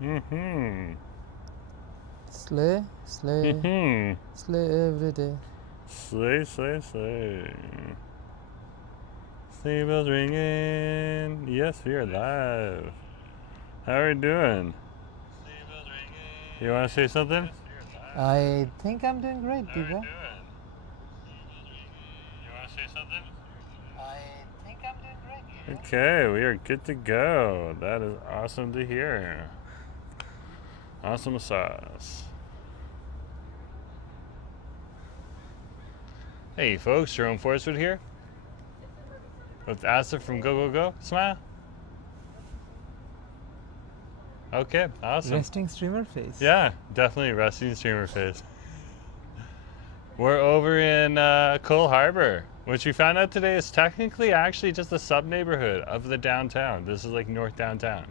Slay, slay, slay every day. Slay, slay, slay. Sleigh bells ringing. Yes, we are live. How are you doing? Sleigh bells ringing. You want to say something? Yes, we are live. I think I'm doing great, How are you Diva. doing? You want to say something? I think I'm doing great, Diva. Okay, we are good to go. That is awesome to hear. Awesome sauce. Hey folks, Jerome Forswood here with Asa from Go Go Go. Smile. Okay, awesome. Resting streamer face. Yeah, definitely resting streamer face. We're over in Cole Harbor, which we found out today is technically actually just a sub-neighborhood of the downtown. This is like North Downtown,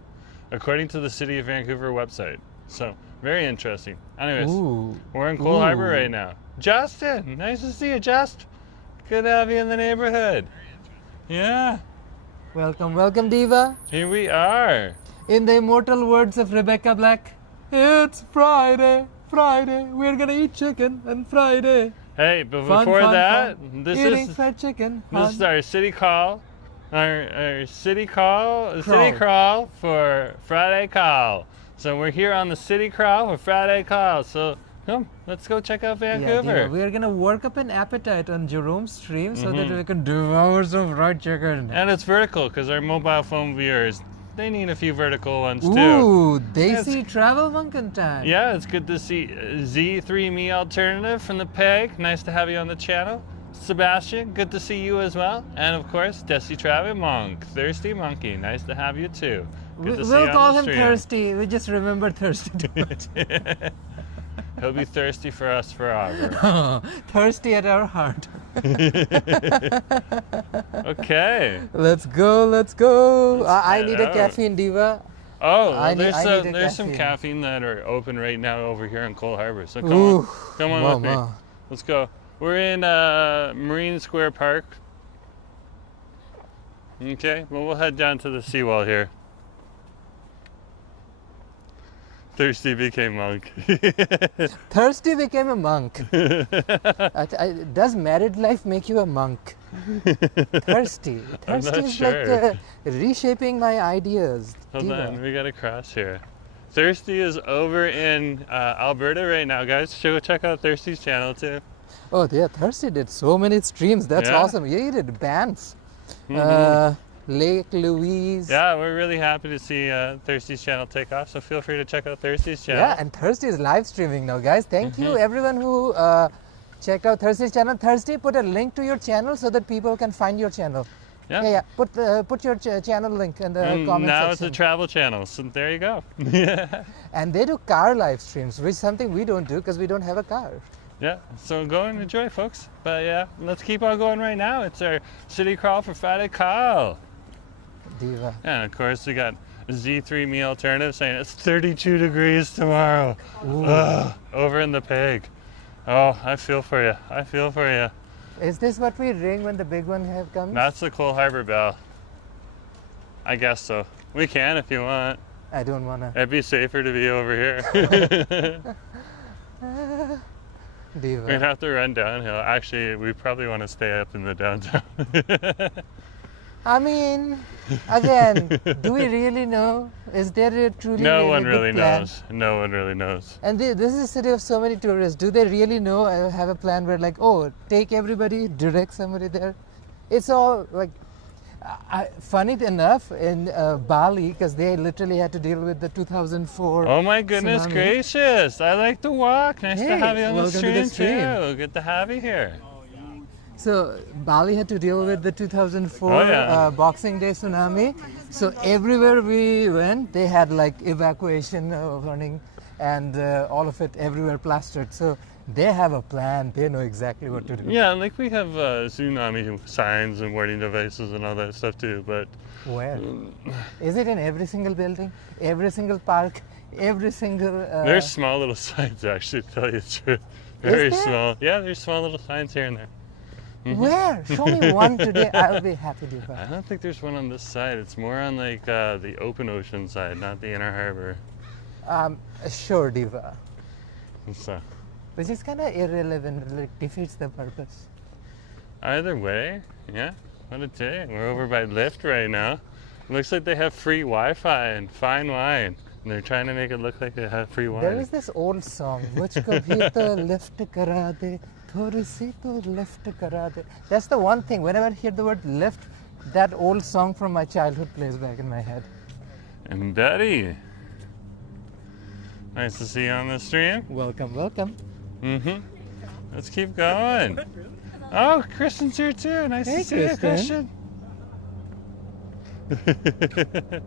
according to the City of Vancouver website. So, very interesting. Anyways, we're in Cole Harbor right now. Justin, nice to see you, Just. Good to have you in the neighborhood. Yeah. Welcome, welcome, Diva. Here we are. In the immortal words of Rebecca Black, it's Friday, Friday. We're gonna eat chicken on Friday. Hey, but Fun, before fun, that, fun. this Eating is fried chicken. this is our city call. Our city crawl for Friday Call. So we're here on the city crawl for Friday Call. So come, let's go check out Vancouver. Yeah, we are gonna work up an appetite on Jerome's stream so that we can devour some fried chicken. And it's vertical because our mobile phone viewers, they need a few vertical ones too. Ooh, Daisy Travel Mountain time. Yeah, it's good to see Z3 Me Alternative from the PEG. Nice to have you on the channel. Sebastian, good to see you as well. And of course, Desi Travis Monk, Thirsty Monkey. Nice to have you too. Good to see you We'll on call the him stream. Thirsty. We just remember Thirsty too much. He'll be thirsty for us forever. Thirsty at our heart. Okay. Let's go, let's go. Let's I head need a out. caffeine, Diva. Oh, I need there's a some caffeine that are open right now over here in Cole Harbor. So come on with me. Let's go. We're in Marine Square Park. Okay, well we'll head down to the Seawall here. Thirsty became monk. Thirsty became a monk. Does married life make you a monk? Thirsty. I'm Thirsty not is sure. like reshaping my ideas. Hold Diva. on, we gotta cross here. Thirsty is over in Alberta right now, guys. So go check out Thirsty's channel too. Oh, yeah, Thirsty did so many streams. That's Yeah. awesome. Yeah, he did bands. Lake Louise. Yeah, we're really happy to see Thirsty's channel take off. So feel free to check out Thirsty's channel. Yeah, and Thirsty is live streaming now, guys. Thank you, everyone who checked out Thirsty's channel. Thirsty, put a link to your channel so that people can find your channel. Yeah. Put your channel link in the comment now section. it's a travel channel, so there you go. And they do car live streams, which is something we don't do because we don't have a car. Yeah, so go and enjoy, folks. But yeah, let's keep on going right now. It's our city crawl for Friday Call. Diva. And of course, we got Z3 Me Alternative saying it's 32 degrees tomorrow. Over in the PEG. Oh, I feel for you. I feel for you. Is this what we ring when the big one have come? That's the Cole Harbor bell. I guess so. We can if you want. I don't wanna. It'd be safer to be over here. Diva. We'd have to run downhill. Actually, we probably want to stay up in the downtown. I mean, again, do we really know? Is there a truly No one good really plan? knows. No one really knows. And this is a city of so many tourists. Do they really know? Have a plan where like, oh, take everybody, direct somebody there? It's all like, funny enough, in Bali, because they literally had to deal with the 2004 Oh my goodness tsunami. gracious! I like to walk. Nice to Hey, have you on the welcome to stream, the stream. too. Good to have you here. So Bali had to deal with the 2004 Oh, yeah. Boxing Day tsunami. So everywhere we went, they had like evacuation running, and all of it everywhere plastered. So they have a plan. They know exactly what to do. Yeah, like we have tsunami signs and warning devices and all that stuff too. But Where? Is it in every single building, every single park, every single? there's small little signs actually. To tell you the truth, very there? small. Yeah, there's small little signs here and there. Where? Show me one today. I'll be happy to. I don't think there's one on this side. It's more on like the open ocean side, not the inner harbor. Sure, diva. So, Which is kind of irrelevant, like defeats the purpose. either way, yeah, what a day. We're over by Lyft right now. Looks like they have free Wi-Fi and fine wine. And they're trying to make it look like they have free wine. There is this old song, which kabhi to lift kara de, thodi si to lift kara de. That's the one thing, whenever I hear the word lift, that old song from my childhood plays back in my head. And Betty. Nice to see you on the stream. Welcome, welcome. Mm-hmm. Let's keep going. Oh, Kristen's here too. Nice Hey, to see you, Kristen. Christian.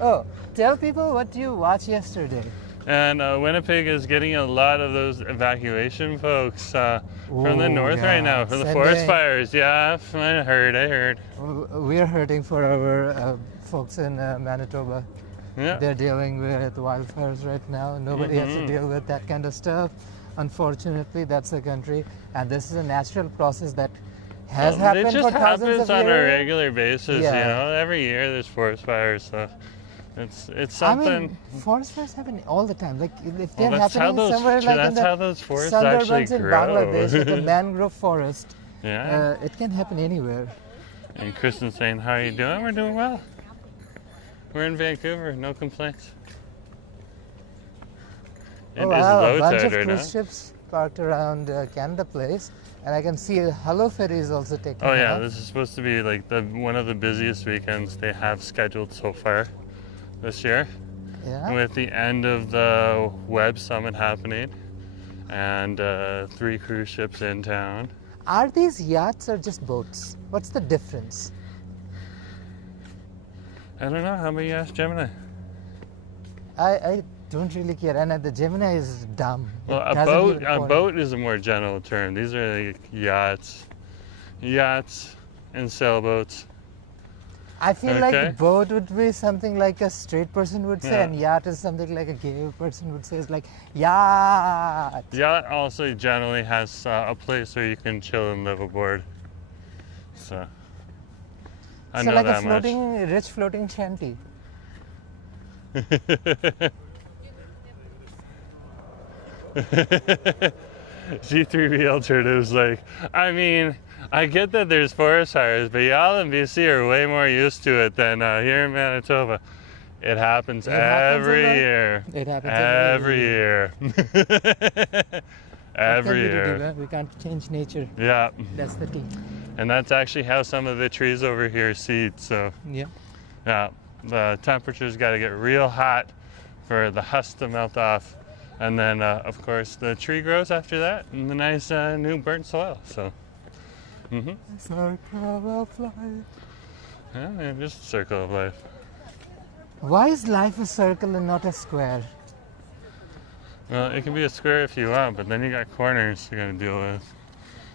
Oh, tell people what you watched yesterday. And Winnipeg is getting a lot of those evacuation folks from the Oh, north right now yeah. for the Sending- forest fires. Yeah, I heard. We're hurting for our folks in Manitoba. Yeah. They're dealing with wildfires right now. Nobody has to Mhm. deal with that kind of stuff. Unfortunately, that's the country. And this is a natural process that has happened It just for thousands happens of on years. a regular basis, Yeah. you know. Every year there's forest fires, so it's I something. mean, forest fires happen all the time. Like if they're Well, that's how happening those- somewhere like in that's the how those forests actually Sundarbans in grow. Bangladesh, like a mangrove forest, Yeah. it can happen anywhere. And Kristen's saying, "How are you doing?" We're doing well. We're in Vancouver, no complaints. It is low A bunch tide of right now. cruise ships parked around Canada Place, and I can see a Hello Ferry is also taking Oh yeah, off. this is supposed to be like one of the busiest weekends they have scheduled so far this year. Yeah. With the end of the Web Summit happening and 3 cruise ships in town. Are these yachts or just boats? What's the difference? I don't know, how about you ask Gemini? I don't really care, and the Gemini is dumb. It Well, a doesn't even point. boat is a more general term. These are like yachts and sailboats. I feel Okay. like boat would be something like a straight person would say, Yeah. and yacht is something like a gay person would say. It's like yacht. Yacht also generally has a place where you can chill and live aboard. So I So know like a that floating, rich floating shanty. much. C3B alternatives, like, I mean, I get that there's forest fires, but y'all in BC are way more used to it than here in Manitoba. It happens happens every in the- year. It happens Every year. Every year. We can't change nature. Yeah. That's the thing. And that's actually how some of the trees over here seed. So, Yeah. yeah, the temperature's got to get real hot for the husk to melt off. And then, of course, the tree grows after that in the nice new burnt soil. So, Circle of life. yeah, just a circle of life. Why is life a circle and not a square? Well, it can be a square if you want, but then you got corners you're going to deal with.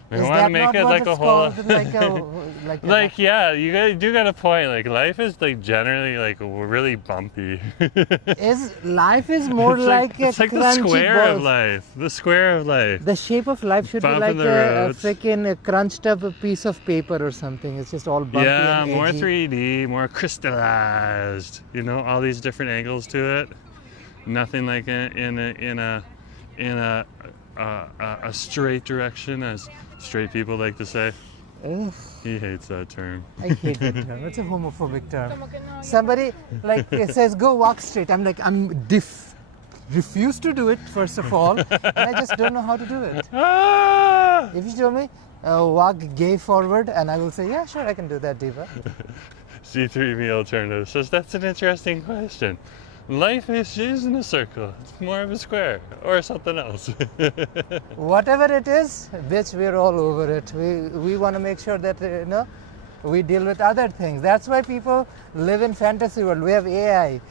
They Is want to that make not it what like it's a whole. called? Like a, like a- Like, yeah, do got a point. Like, life is like generally like really bumpy. life is more like a it's like the crunchy square of ball. life. The square of life. The shape of life should be Bump like in the a roads. freaking crunched up piece of paper or something. It's just all bumpy Yeah, and more edgy. 3D, more crystallized. You know, all these different angles to it. Nothing like in a straight direction, as straight people like to say. Ugh, He hates that term. I hate that term. It's a homophobic term. Somebody like it says go walk straight. I'm like refuse to do it first of all, and I just don't know how to do it. Ah! If you told me walk gay forward, and I will say yeah, sure, I can do that, Diva. C3B alternative says that's an interesting question. Life isn't a circle. It's more of a square or something else. Whatever it is, bitch, we're all over it. We want to make sure that we deal with other things. That's why people live in fantasy world. We have AI.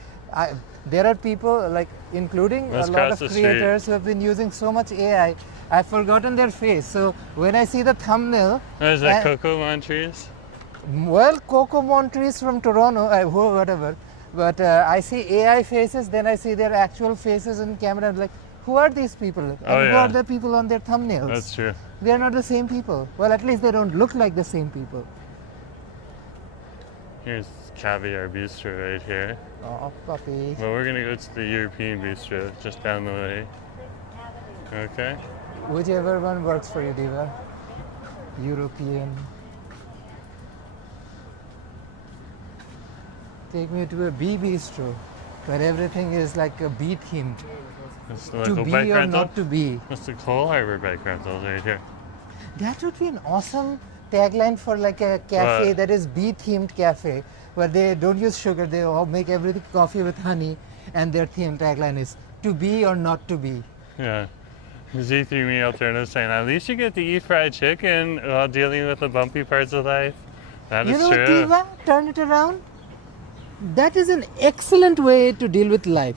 There are people like, including Let's a lot cross of the street. creators who have been using so much AI. I've forgotten their face. So when I see the thumbnail, What is that, and- Cocoa Montrese? well, Coco Montrese from Toronto, whatever. But I see AI faces, then I see their actual faces in camera. I'm like, who are these people? And Oh, who yeah. are the people on their thumbnails? That's true. They are not the same people. Well, at least they don't look like the same people. Here's Caviar Bistro right here. Oh, puppy. Well, we're gonna go to the European Bistro just down the way. Okay. Whichever one works for you, Diva. European. Take me to a bee bistro, where everything is like a bee themed. That's the To local be bike or rental. not to be. That's the Coal Harbor bike rentals right here. That would be an awesome tagline for like a cafe What? that is bee themed cafe, where they don't use sugar, they all make everything coffee with honey, and their theme tagline is to be or not to be. Yeah. Z3Me Alternative saying, at least you get to eat fried chicken while dealing with the bumpy parts of life. That You is know what, true. Diva? Turn it around. That is an excellent way to deal with life.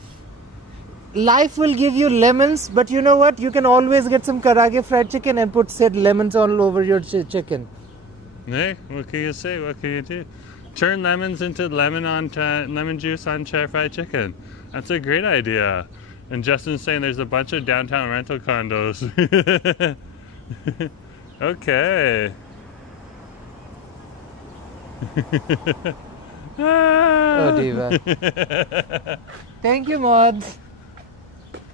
Life will give you lemons, but you know what? You can always get some karaage fried chicken and put said lemons all over your chicken. Hey, what can you say? What can you do? Turn lemons into lemon juice on fried chicken. That's a great idea. And Justin's saying there's a bunch of downtown rental condos. Okay. Oh, Diva. Thank you, mods.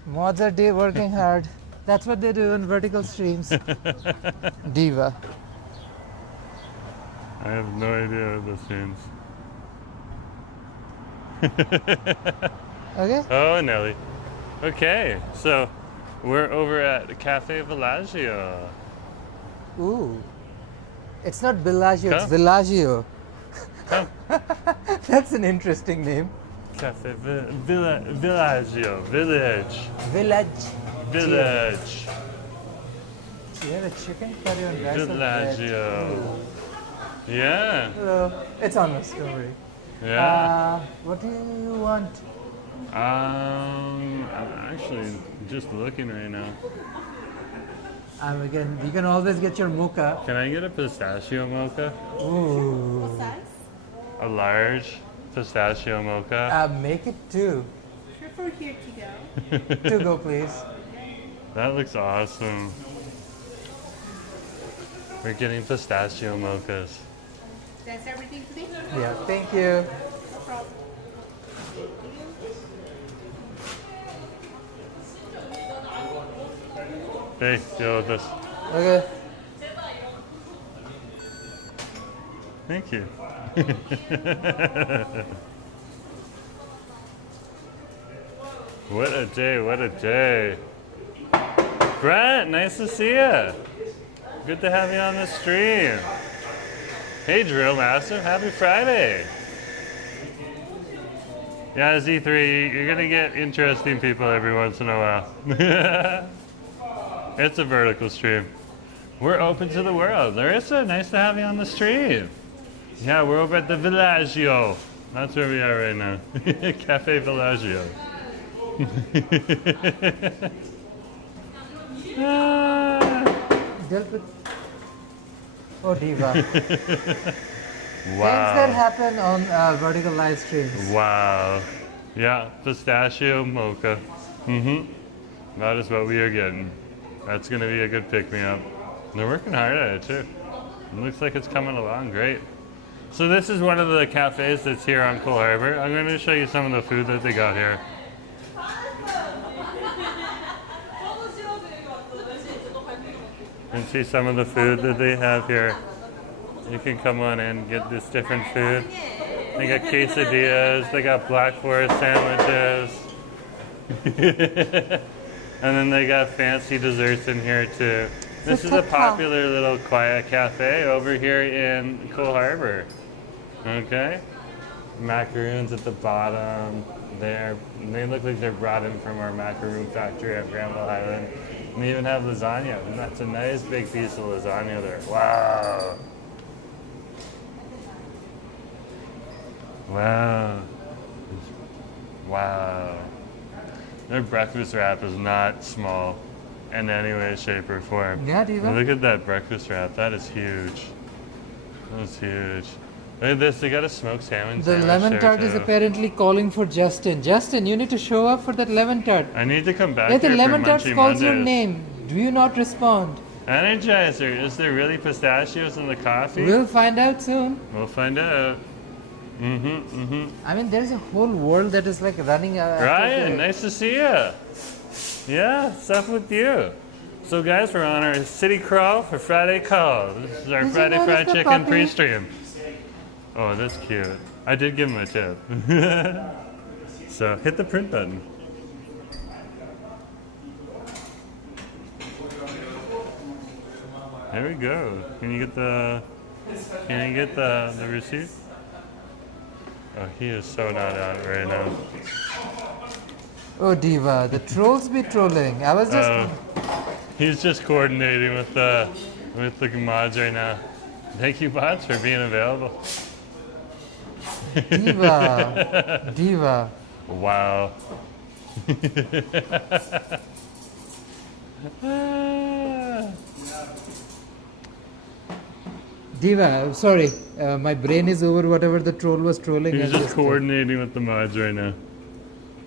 Mods are working hard. That's what they do in vertical streams. Diva. I have no idea what this means. Okay? Oh, Nelly. Okay, so we're over at Cafe Vagio. Ooh. It's not Bellagio, it's Come. Villagio. Come. That's an interesting name. Cafe Villagio. Village. Village. Do you have a chicken curry on rice or bread? Villagio. Yeah. Hello. It's on us, don't worry. Yeah. What do you want? I'm actually just looking right now. Again, you can always get your mocha. Can I get a pistachio mocha? Ooh. What size? A large pistachio mocha? Make it two. Prefer here to go. Two go, please. That looks awesome. We're getting pistachio mochas. That's everything today? Yeah, thank you. No problem. Hey, deal with this. Okay. Thank you. What a day, what a day. Brent, nice to see you. Good to have you on the stream. Hey, Drill Master, happy Friday. Yeah, Z3, you're going to get interesting people every once in a while. It's a vertical stream. We're open to the world. Larissa, nice to have you on the stream. Yeah, we're over at the Villagio. That's where we are right now. Cafe Villagio. Dealt with. Oh, Diva. Things that Wow. happen on vertical live streams. Wow. Yeah, pistachio mocha. That is what we are getting. That's going to be a good pick-me-up. They're working hard at it, too. It looks like it's coming along great. So this is one of the cafes that's here on Coal Harbor. I'm going to show you some of the food that they got here. You can see some of the food that they have here. You can come on in and get this different food. They got quesadillas, they got black forest sandwiches. And then they got fancy desserts in here too. This is a popular little quiet cafe over here in Coal Harbor. Okay? Macaroons at the bottom. They look like they're brought in from our macaroon factory at Granville Island. And they even have lasagna. And that's a nice big piece of lasagna there. Wow. Wow. Wow. Their breakfast wrap is not small in any way, shape, or form. Yeah, Diva. Look at that breakfast wrap. That is huge. That is huge. Look at this. They got a smoked salmon The sandwich lemon there, tart is too. apparently calling for Justin. Justin, you need to show up for that lemon tart. I need to come back If the here lemon for tart Munchy calls your Mondays. name, do you not respond? Energizer. Is there really pistachios in the coffee? We'll find out soon. We'll find out. I mean, there's a whole world that is like running. Ryan, nice to see you. Yeah, stuff with you. So guys, we're on our city crawl for Fryday Call. This is our Did you Friday notice Fried the Chicken puppy? pre-stream. Oh, that's cute. I did give him a tip. So hit the print button. There we go. Can you get the receipt? Oh, he is so not on it right now. Oh, Diva, the trolls be trolling. I was just. He's just coordinating with the mods right now. Thank you, mods, for being available. Diva. Diva. Wow. Diva, I'm sorry. My brain is over whatever the troll was trolling. He's and just coordinating with the mods right now.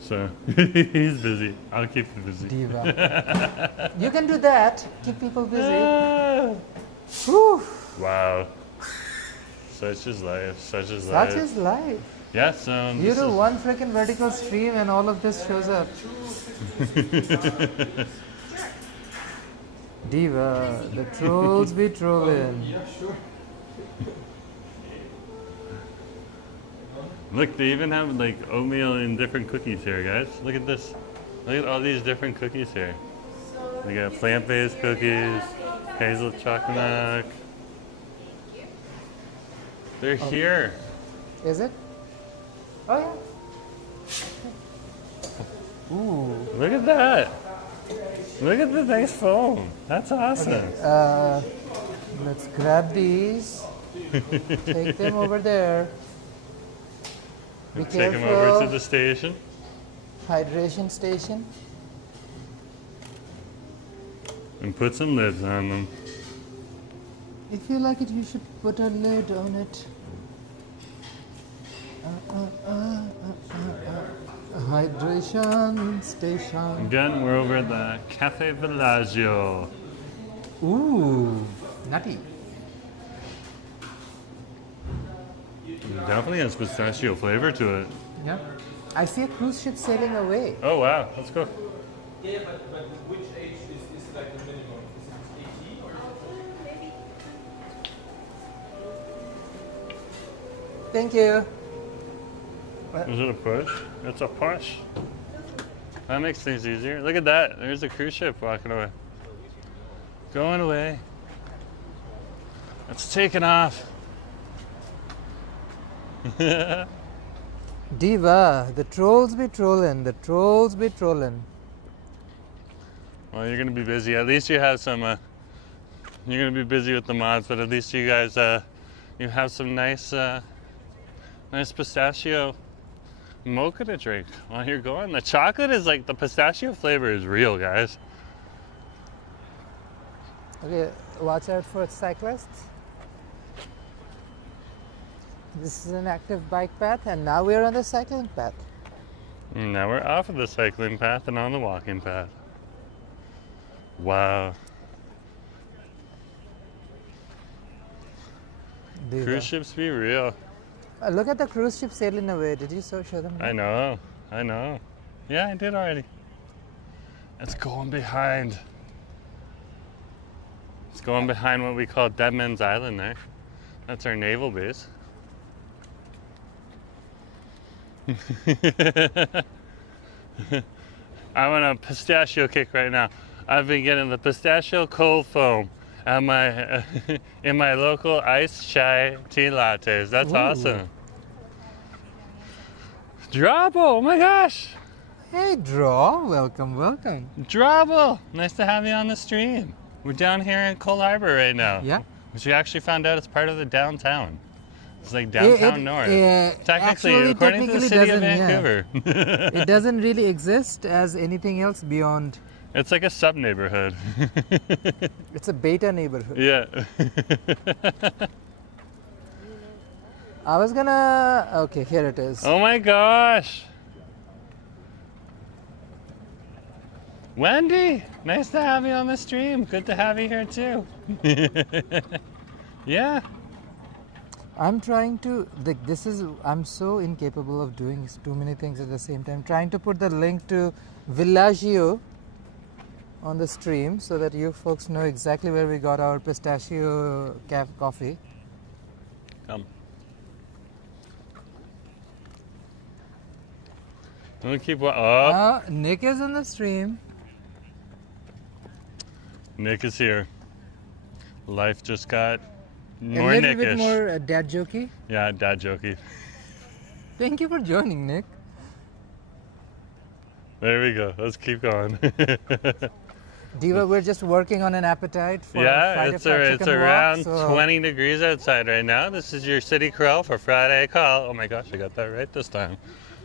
So he's busy. I'll keep him busy. Diva. You can do that. Keep people busy. Whew. Wow. Such is life. Such is Such life. is life. Yeah, so You do one freaking vertical stream and all of this shows up. Diva, the trolls be trolling. Look, they even have like oatmeal and different cookies here, guys. Look at this. Look at all these different cookies here. They got plant-based cookies, hazel chocolate milk. They're here. Is it? Oh yeah. Ooh. Look at that. Look at the nice foam. That's awesome. Let's grab these. Take them over there. Be Take them careful. over to the station. Hydration station. And put some lids on them. If you like it, you should put a lid on it. Hydration station. Again, we're over at the Cafe Vagio. Ooh, nutty. Definitely has pistachio flavor to it. Yeah. I see a cruise ship sailing away. Oh wow, let's go. Yeah, but which age is like the minimum? Is it 18 or? Thank you. Is it a push? It's a push. That makes things easier. Look at that. There's a cruise ship walking away. Going away. It's taking off. Diva, the trolls be trolling. The trolls be trolling. Well, you're gonna be busy. At least you have some. You're gonna be busy with the mods, but at least you guys, you have some nice, nice pistachio mocha to drink while you're going. The chocolate is like the pistachio flavor is real, guys. Okay, watch out for cyclists. This is an active bike path, and now we're on the cycling path. And now we're off of the cycling path and on the walking path. Wow. Diva. Cruise ships be real. Look at the cruise ship sailing away. Did you show them? I know. I know. Yeah, I did already. It's going behind. It's going behind what we call Dead Man's Island there. That's our naval base. I'm on a pistachio kick right now. I've been getting the pistachio cold foam at my in my local iced chai tea lattes. That's Ooh. awesome. Drabo, oh my gosh. Hey, Draw. Welcome, welcome. Drabo, nice to have you on the stream. We're down here in Cole Harbor right now. Yeah. Which we actually found out it's part of the downtown. It's like downtown north. Technically, actually, according to the city of doesn't, yeah. Vancouver. It doesn't really exist as anything else beyond. It's like a sub-neighborhood. It's a beta neighborhood. Yeah. I was gonna. Okay, here it is. Oh my gosh. Wendy, nice to have you on the stream. Good to have you here too. Yeah. I'm trying to, like, I'm so incapable of doing too many things at the same time. Trying to put the link to Vagio on the stream so that you folks know exactly where we got our pistachio coffee. Come. I'm gonna keep up. Nick is on the stream. Nick is here. Life just got more A little Nickish. bit more dad jokey. Yeah, dad jokey. Thank you for joining, Nick. There we go. Let's keep going. Diva, we're just working on an appetite for Yeah, Friday it's fried chicken around walk, so 20 degrees outside right now. This is your city crow for Friday Call. Oh my gosh, I got that right this time.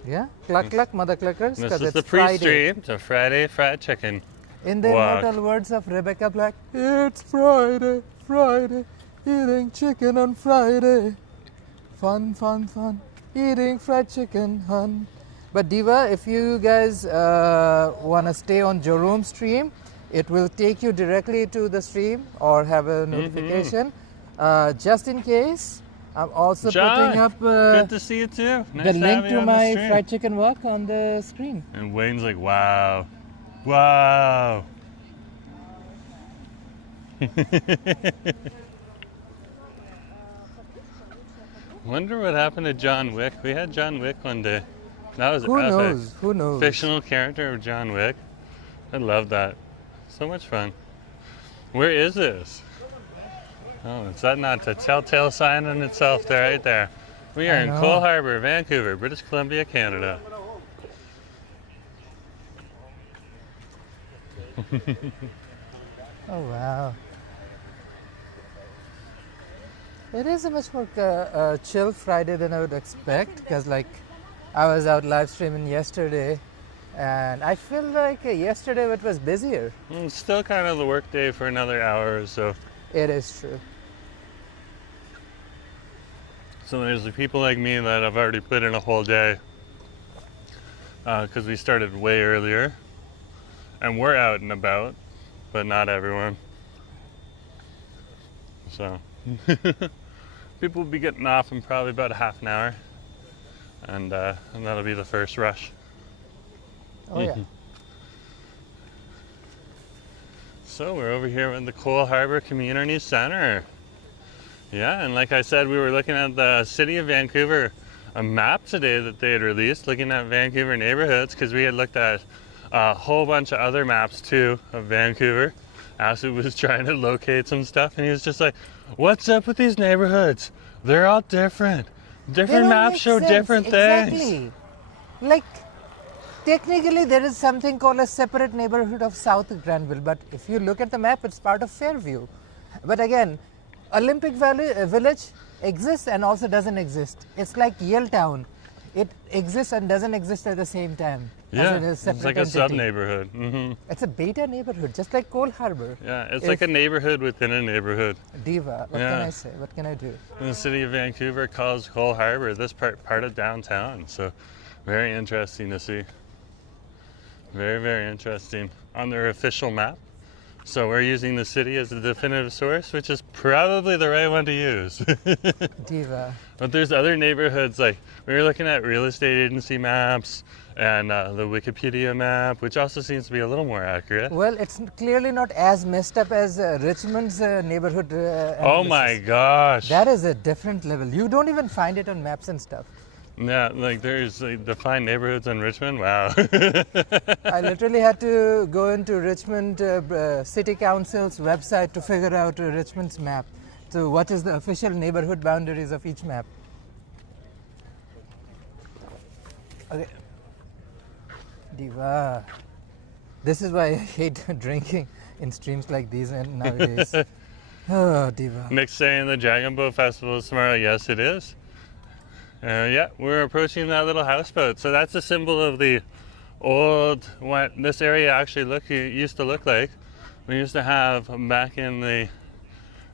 Yeah, cluck cluck, mother cluckers, This because is it's the Friday. pre-stream to Friday fried chicken. In the walk. immortal words of Rebecca Black, it's Friday, Friday, eating chicken on Friday. Fun, fun, fun, eating fried chicken, hun. But Diva, if you guys want to stay on Jerome's stream, it will take you directly to the stream or have a notification. Just in case, I'm also John, putting up good to see you too. Nice the to link have you to on the my stream. fried chicken walk on the screen. And Wayne's like, wow. Wow. Wonder what happened to John Wick. We had John Wick one day. That was Who epic. knows? Who knows? Fictional character of John Wick. I love that. So much fun. Where is this? Oh, is that not a telltale sign in itself there, right there? We are I in know. Cole Harbour, Vancouver, British Columbia, Canada. Oh wow. It is a much more chill Friday than I would expect, because like I was out live streaming yesterday and I feel like yesterday it was busier. It's still kind of the work day for another hour or so. It is true. So there's the people like me that have already put in a whole day because we started way earlier and we're out and about, but not everyone. So people will be getting off in probably about a half an hour, and that'll be the first rush. Oh yeah. So we're over here in the Cole Harbour Community Centre. Yeah, and like I said, we were looking at the city of Vancouver, a map today that they had released, looking at Vancouver neighborhoods, because we had looked at a whole bunch of other maps too of Vancouver. Asu was trying to locate some stuff, and he was just like, what's up with these neighborhoods? They're all different. They Different don't maps make show sense. different Exactly. things. Like technically there is something called a separate neighborhood of South Granville, but if you look at the map, it's part of Fairview. But again, Olympic Village exists and also doesn't exist. It's like Yaletown. It exists and doesn't exist at the same time. Yeah, as a it's separate like a entity. sub-neighborhood. Mm-hmm. It's a beta neighborhood, just like Cole Harbour. Yeah, it's If- like a neighborhood within a neighborhood. Diva, what can Yeah. I say? What can I do? And the city of Vancouver calls Cole Harbour this part of downtown. So very interesting to see. Very, very interesting on their official map. So we're using the city as the definitive source, which is probably the right one to use. Diva. But there's other neighborhoods, like we were looking at real estate agency maps and the Wikipedia map, which also seems to be a little more accurate. Well, it's clearly not as messed up as Richmond's neighborhood. Oh my analysis. gosh. That is a different level. You don't even find it on maps and stuff. Yeah, like there's like, defined neighborhoods in Richmond. Wow. I literally had to go into Richmond City Council's website to figure out Richmond's map. So what is the official neighborhood boundaries of each map? Okay. Diva. This is why I hate drinking in streams like these and nowadays. Oh, Diva. Nick's saying the Dragon Boat Festival is tomorrow. Yes, it is. Yeah, we're approaching that little houseboat. So that's a symbol of the old, what this area actually used to look like. We used to have back in the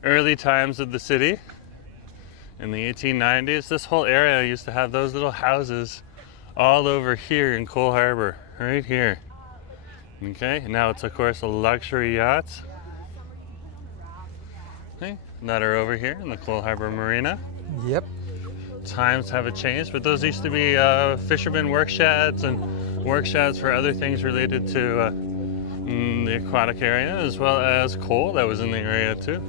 early times of the city, in the 1890s, this whole area used to have those little houses all over here in Cole Harbour, right here. Okay, now it's of course a luxury yachts. Okay, that are over here in the Cole Harbour Marina. Yep. Times have changed, but those used to be fishermen work sheds and work sheds for other things related to the aquatic area, as well as coal that was in the area too.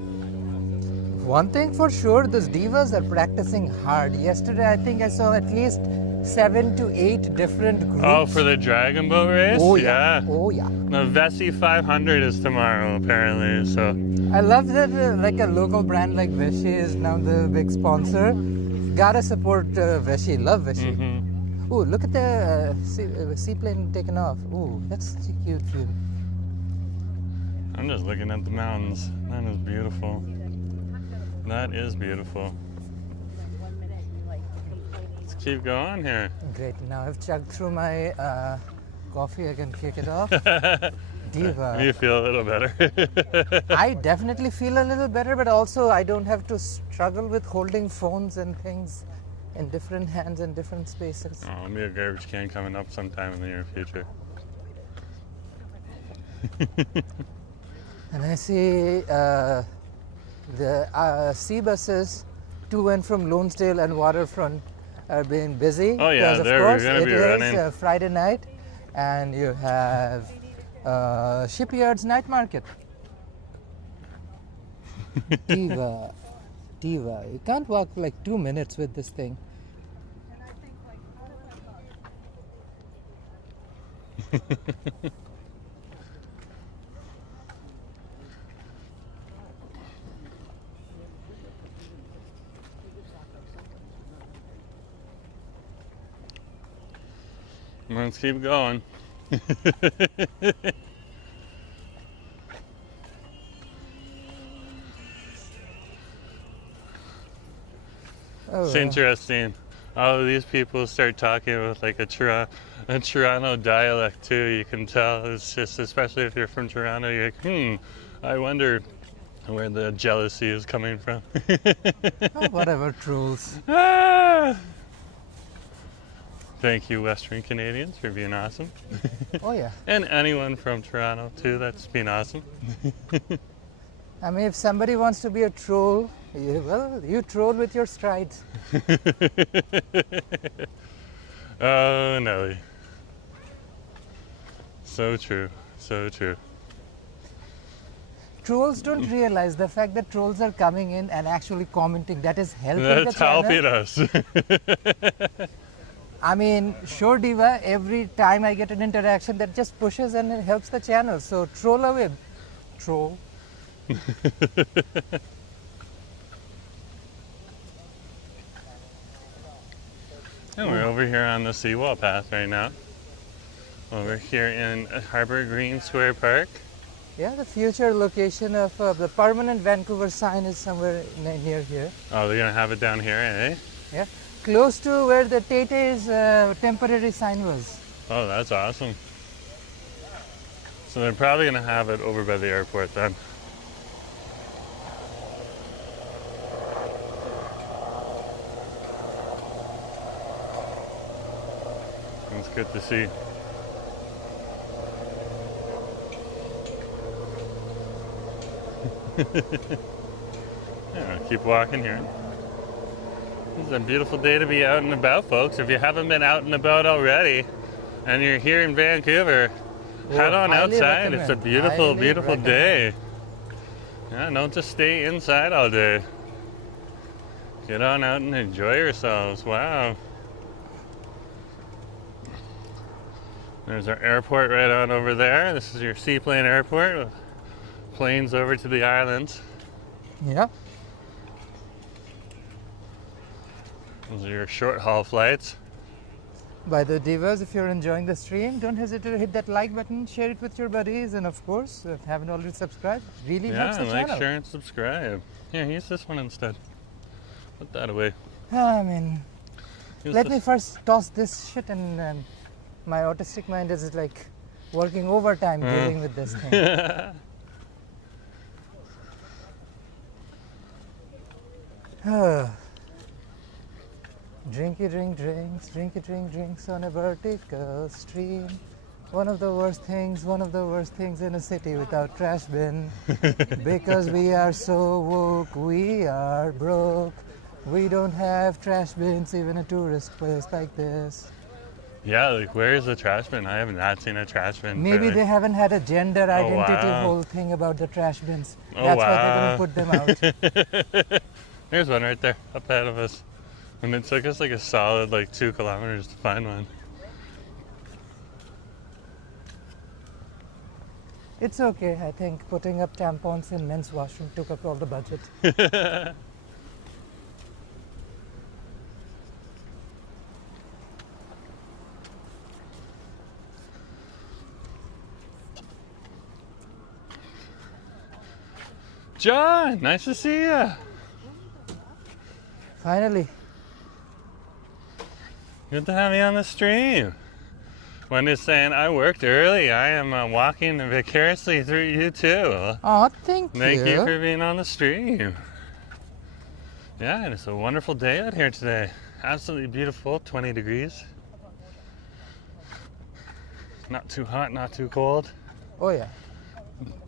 One thing for sure, those divas are practicing hard. Yesterday, I think I saw at least 7 to 8 different groups. Oh, for the dragon boat race? Oh yeah. Oh yeah. The Vessi 500 is tomorrow, apparently. So I love that like a local brand like Vagio is now the big sponsor. Gotta support Vagio. Love Vagio. Mm-hmm. Oh, look at the seaplane taking off. Oh, that's such a cute view. I'm just looking at the mountains. That is beautiful. That is beautiful. Let's keep going here. Great. Now I've chugged through my coffee. I can kick it off. Diva. You feel a little better. I definitely feel a little better, but also I don't have to struggle with holding phones and things in different hands and different spaces. Oh, maybe a garbage can coming up sometime in the near future. And I see the sea buses to and from Lonesdale and Waterfront are being busy. Oh yeah, because, of they're course, going to be running. It is Friday night, and you have Shipyard's night market. Diva. You can't walk like 2 minutes with this thing. Let's keep going. It's interesting. All of these people start talking with like a Toronto dialect too. You can tell. It's just, especially if you're from Toronto, you're like, I wonder where the jealousy is coming from. Oh, whatever, trolls. Ah! Thank you, Western Canadians, for being awesome. Oh yeah. And anyone from Toronto too, that's been awesome. I mean, if somebody wants to be a troll, you troll with your strides. Oh, Nelly. So true, so true. Trolls don't realize the fact that trolls are coming in and actually commenting. That is helping the channel. That's helping us. I mean, sure, Diva, every time I get an interaction, that just pushes and it helps the channel. So troll away. Troll. And we're over here on the Seawall path right now. Over here in Harbour Green Square Park. Yeah, the future location of the permanent Vancouver sign is somewhere near here. Oh, they're gonna have it down here, eh? Yeah, close to where the Tete's temporary sign was. Oh, that's awesome. So they're probably gonna have it over by the airport then. It's good to see. Yeah, keep walking here. It's a beautiful day to be out and about, folks. If you haven't been out and about already, and you're here in Vancouver, head on outside. It's a beautiful, beautiful day. Yeah, don't just stay inside all day. Get on out and enjoy yourselves. Wow. There's our airport right on over there. This is your seaplane airport with planes over to the islands. Yeah. Those are your short haul flights. By the Divas, if you're enjoying the stream, don't hesitate to hit that like button, share it with your buddies, and of course, if you haven't already subscribed, really helps the like, channel. share, and subscribe. Yeah, use this one instead. Put that away. I mean, Use let this. me first toss this shit, and my autistic mind is like working overtime dealing with this thing. Drinky drink drinks on a vertical stream. One of the worst things in a city without trash bin. Because we are so woke, we are broke. We don't have trash bins even a tourist place like this. Yeah, like where's the trash bin? I have not seen a trash bin. Maybe for, they haven't had a gender identity wow. whole thing about the trash bins. Oh, That's wow. why they're going to put them out. There's one right there, up ahead of us. And it took us like a solid 2 kilometers to find one. It's okay. I think putting up tampons in men's washroom took up all the budget. John, nice to see you. Finally. Good to have you on the stream. Wendy's saying, I worked early. I am walking vicariously through you too. Oh, thank you. Thank you for being on the stream. Yeah, and it's a wonderful day out here today. Absolutely beautiful, 20 degrees. Not too hot, not too cold. Oh, yeah.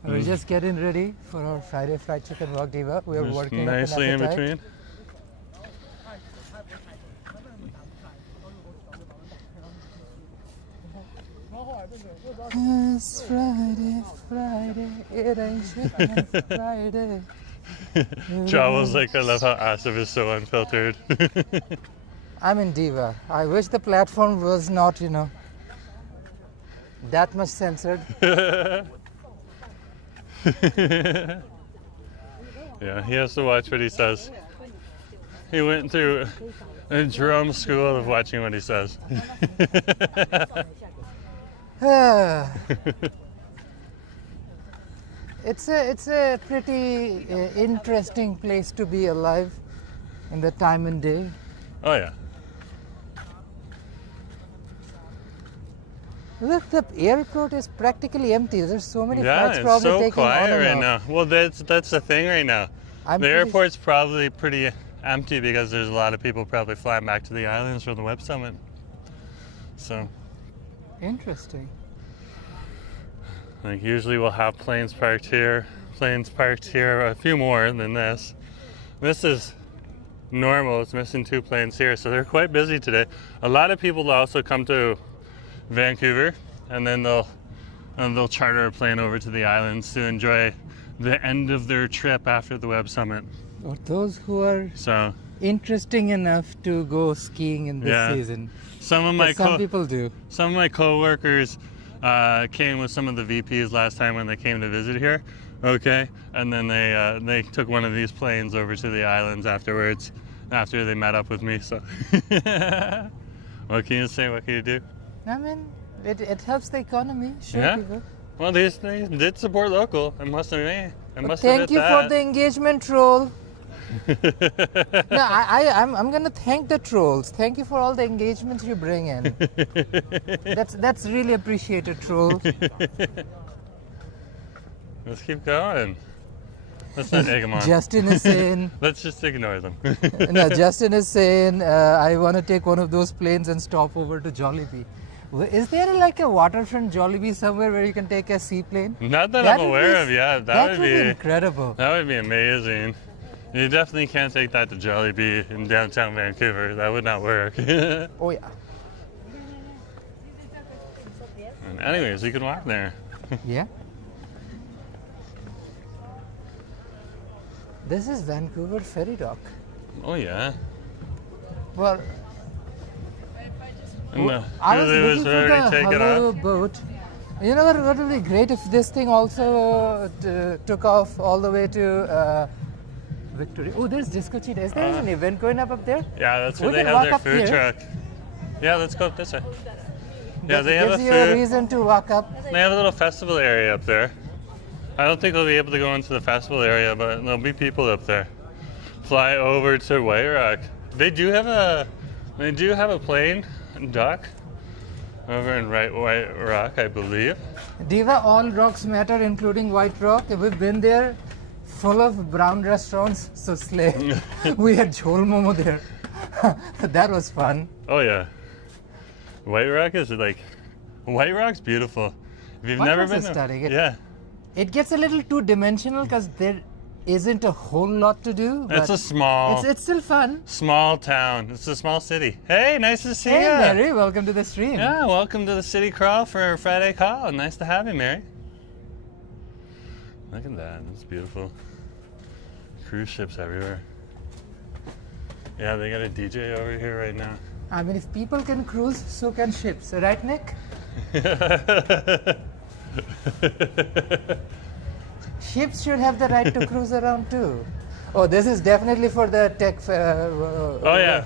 We're just getting ready for our Friday fried chicken walk, Diva. We are Just working nicely in up an appetite. between. It's Friday, Friday, it ain't shit, Friday. Travel's I love how Asif is so unfiltered. I'm in Diva. I wish the platform was not, that much censored. Yeah, he has to watch what he says. He went through a drum school of watching what he says. It's a pretty interesting place to be alive in the time and day. Oh yeah. Look, the airport is practically empty. There's so many Yeah, flights it's probably so taking quiet on and right off. now. Well, that's the thing right now. I'm The pretty airport's probably pretty empty because there's a lot of people probably flying back to the islands from the Web Summit. So, Interesting. usually we'll have planes parked here, a few more than this. This is normal. It's missing 2 planes here, so they're quite busy today. A lot of people also come to Vancouver, and then they'll charter a plane over to the islands to enjoy the end of their trip after the Web Summit. Or those who are So interesting enough to go skiing in this Yeah. season. some of my 'Cause some people do. some of my coworkers came with some of the VPs last time when they came to visit here. Okay, and then they took one of these planes over to the islands afterwards, after they met up with me. So, what can you say? What can you do? I mean, it helps the economy. Sure, Yeah. people. Well, they did support local. I must admit. Thank you for the engagement, troll. No, I'm gonna thank the trolls. Thank you for all the engagements you bring in. That's really appreciated, troll. Let's keep going. Let's not egg them on. Justin is saying, Let's just ignore them. no, Justin is saying, I want to take one of those planes and stop over to Jollibee. Is there like a waterfront Jollibee somewhere where you can take a seaplane? Not that That I'm would aware be- of. Yeah, That would be incredible. that would be amazing. You definitely can't take that to Jollibee in downtown Vancouver. That would not work. And Oh yeah. anyways, you can walk there. Yeah. This is Vancouver Ferry Dock. Oh yeah. Well, And I was Hulu is looking for ready to the take it Hello off. boat. You know what would be great if this thing also took off all the way to Victoria. Oh, there's Disco Cheetah. Is there an event going up there? Yeah, that's where We they can have walk their up food here. truck. Yeah, let's go up this way. Yeah, That they have a gives you a food. reason to walk up. They have a little festival area up there. I don't think they'll be able to go into the festival area, but there'll be people up there. Fly over to White Rock. They do have a plane dock over in White Rock, I believe. Diva, all rocks matter, including White Rock. We've been there, full of brown restaurants, so slay. We had Jhol Momo there. That was fun. Oh yeah. White Rock is White Rock's beautiful. If you've White never Rock's been stunning. yeah. It gets a little two-dimensional because isn't a whole lot to do. It's but a small, It's still fun. small town. It's a small city. Hey, nice to see Hey, you. Mary, welcome to the stream. Yeah, welcome to the city crawl for Friday Call. Nice to have you, Mary. Look at that. That's beautiful. Cruise ships everywhere. Yeah, they got a DJ over here right now. I mean, if people can cruise, so can ships, right, Nick? Ships should have the right to cruise around too. Oh, this is definitely for the tech. Oh yeah.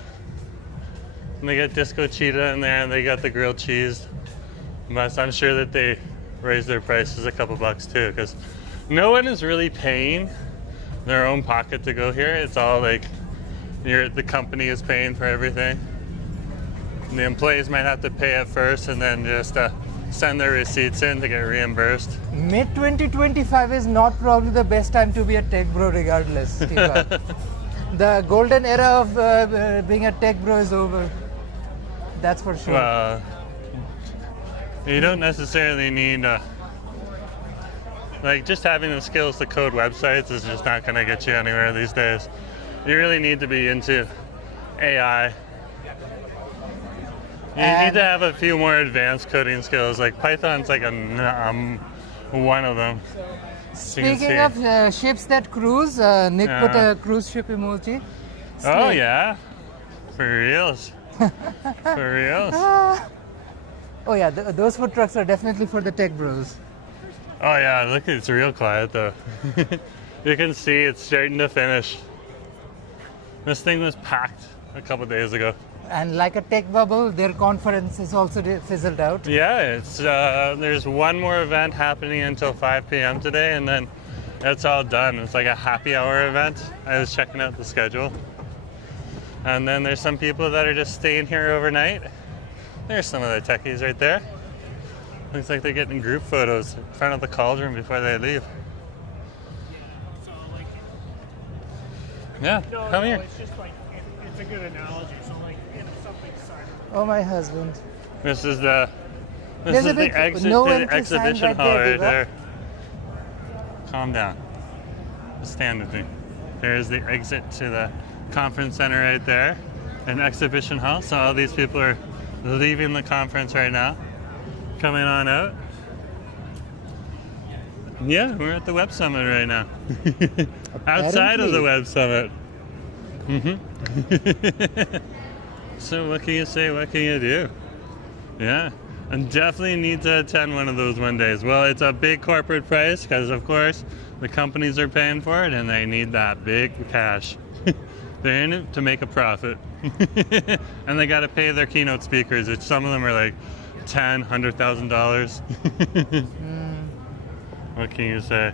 And they got Disco Cheetah in there, and they got the grilled cheese. But I'm sure that they raised their prices a couple bucks too, because no one is really paying their own pocket to go here. It's all like the company is paying for everything. And the employees might have to pay it first, and then just send their receipts in to get reimbursed. Mid 2025 is not probably the best time to be a tech bro, regardless. Steve. The golden era of being a tech bro is over. That's for sure. Well, you don't necessarily need, like, just having the skills to code websites is just not going to get you anywhere these days. You really need to be into AI. You need to have a few more advanced coding skills. Like Python's like one of them. Speaking of ships that cruise, Nick put a cruise ship emoji. Oh yeah, for reals. For reals. Oh yeah, those food trucks are definitely for the tech bros. Oh yeah, look, it's real quiet though. You can see it's starting to finish. This thing was packed a couple days ago. And like a tech bubble, their conference is also fizzled out. Yeah, it's there's one more event happening until 5 p.m. today, and then it's all done. It's like a happy hour event. I was checking out the schedule. And then there's some people that are just staying here overnight. There's some of the techies right there. Looks like they're getting group photos in front of the cauldron before they leave. Yeah, come here. It's just like, it's a good analogy. So like, something silent. Oh, my husband. This is the There's a exit big to no the entry sign exhibition right hall there, right Diva. there. Calm down. Just stand with me. There's the exit to the conference center right there, an exhibition hall. So all these people are leaving the conference right now, coming on out. Yeah, we're at the Web Summit right now. Outside of the Web Summit. So what can you say? What can you do? Yeah, and definitely need to attend one of those one days. Well, it's a big corporate price because, of course, the companies are paying for it and they need that big cash. They're in it to make a profit. And they got to pay their keynote speakers, which some of them are like $100,000. What can you say?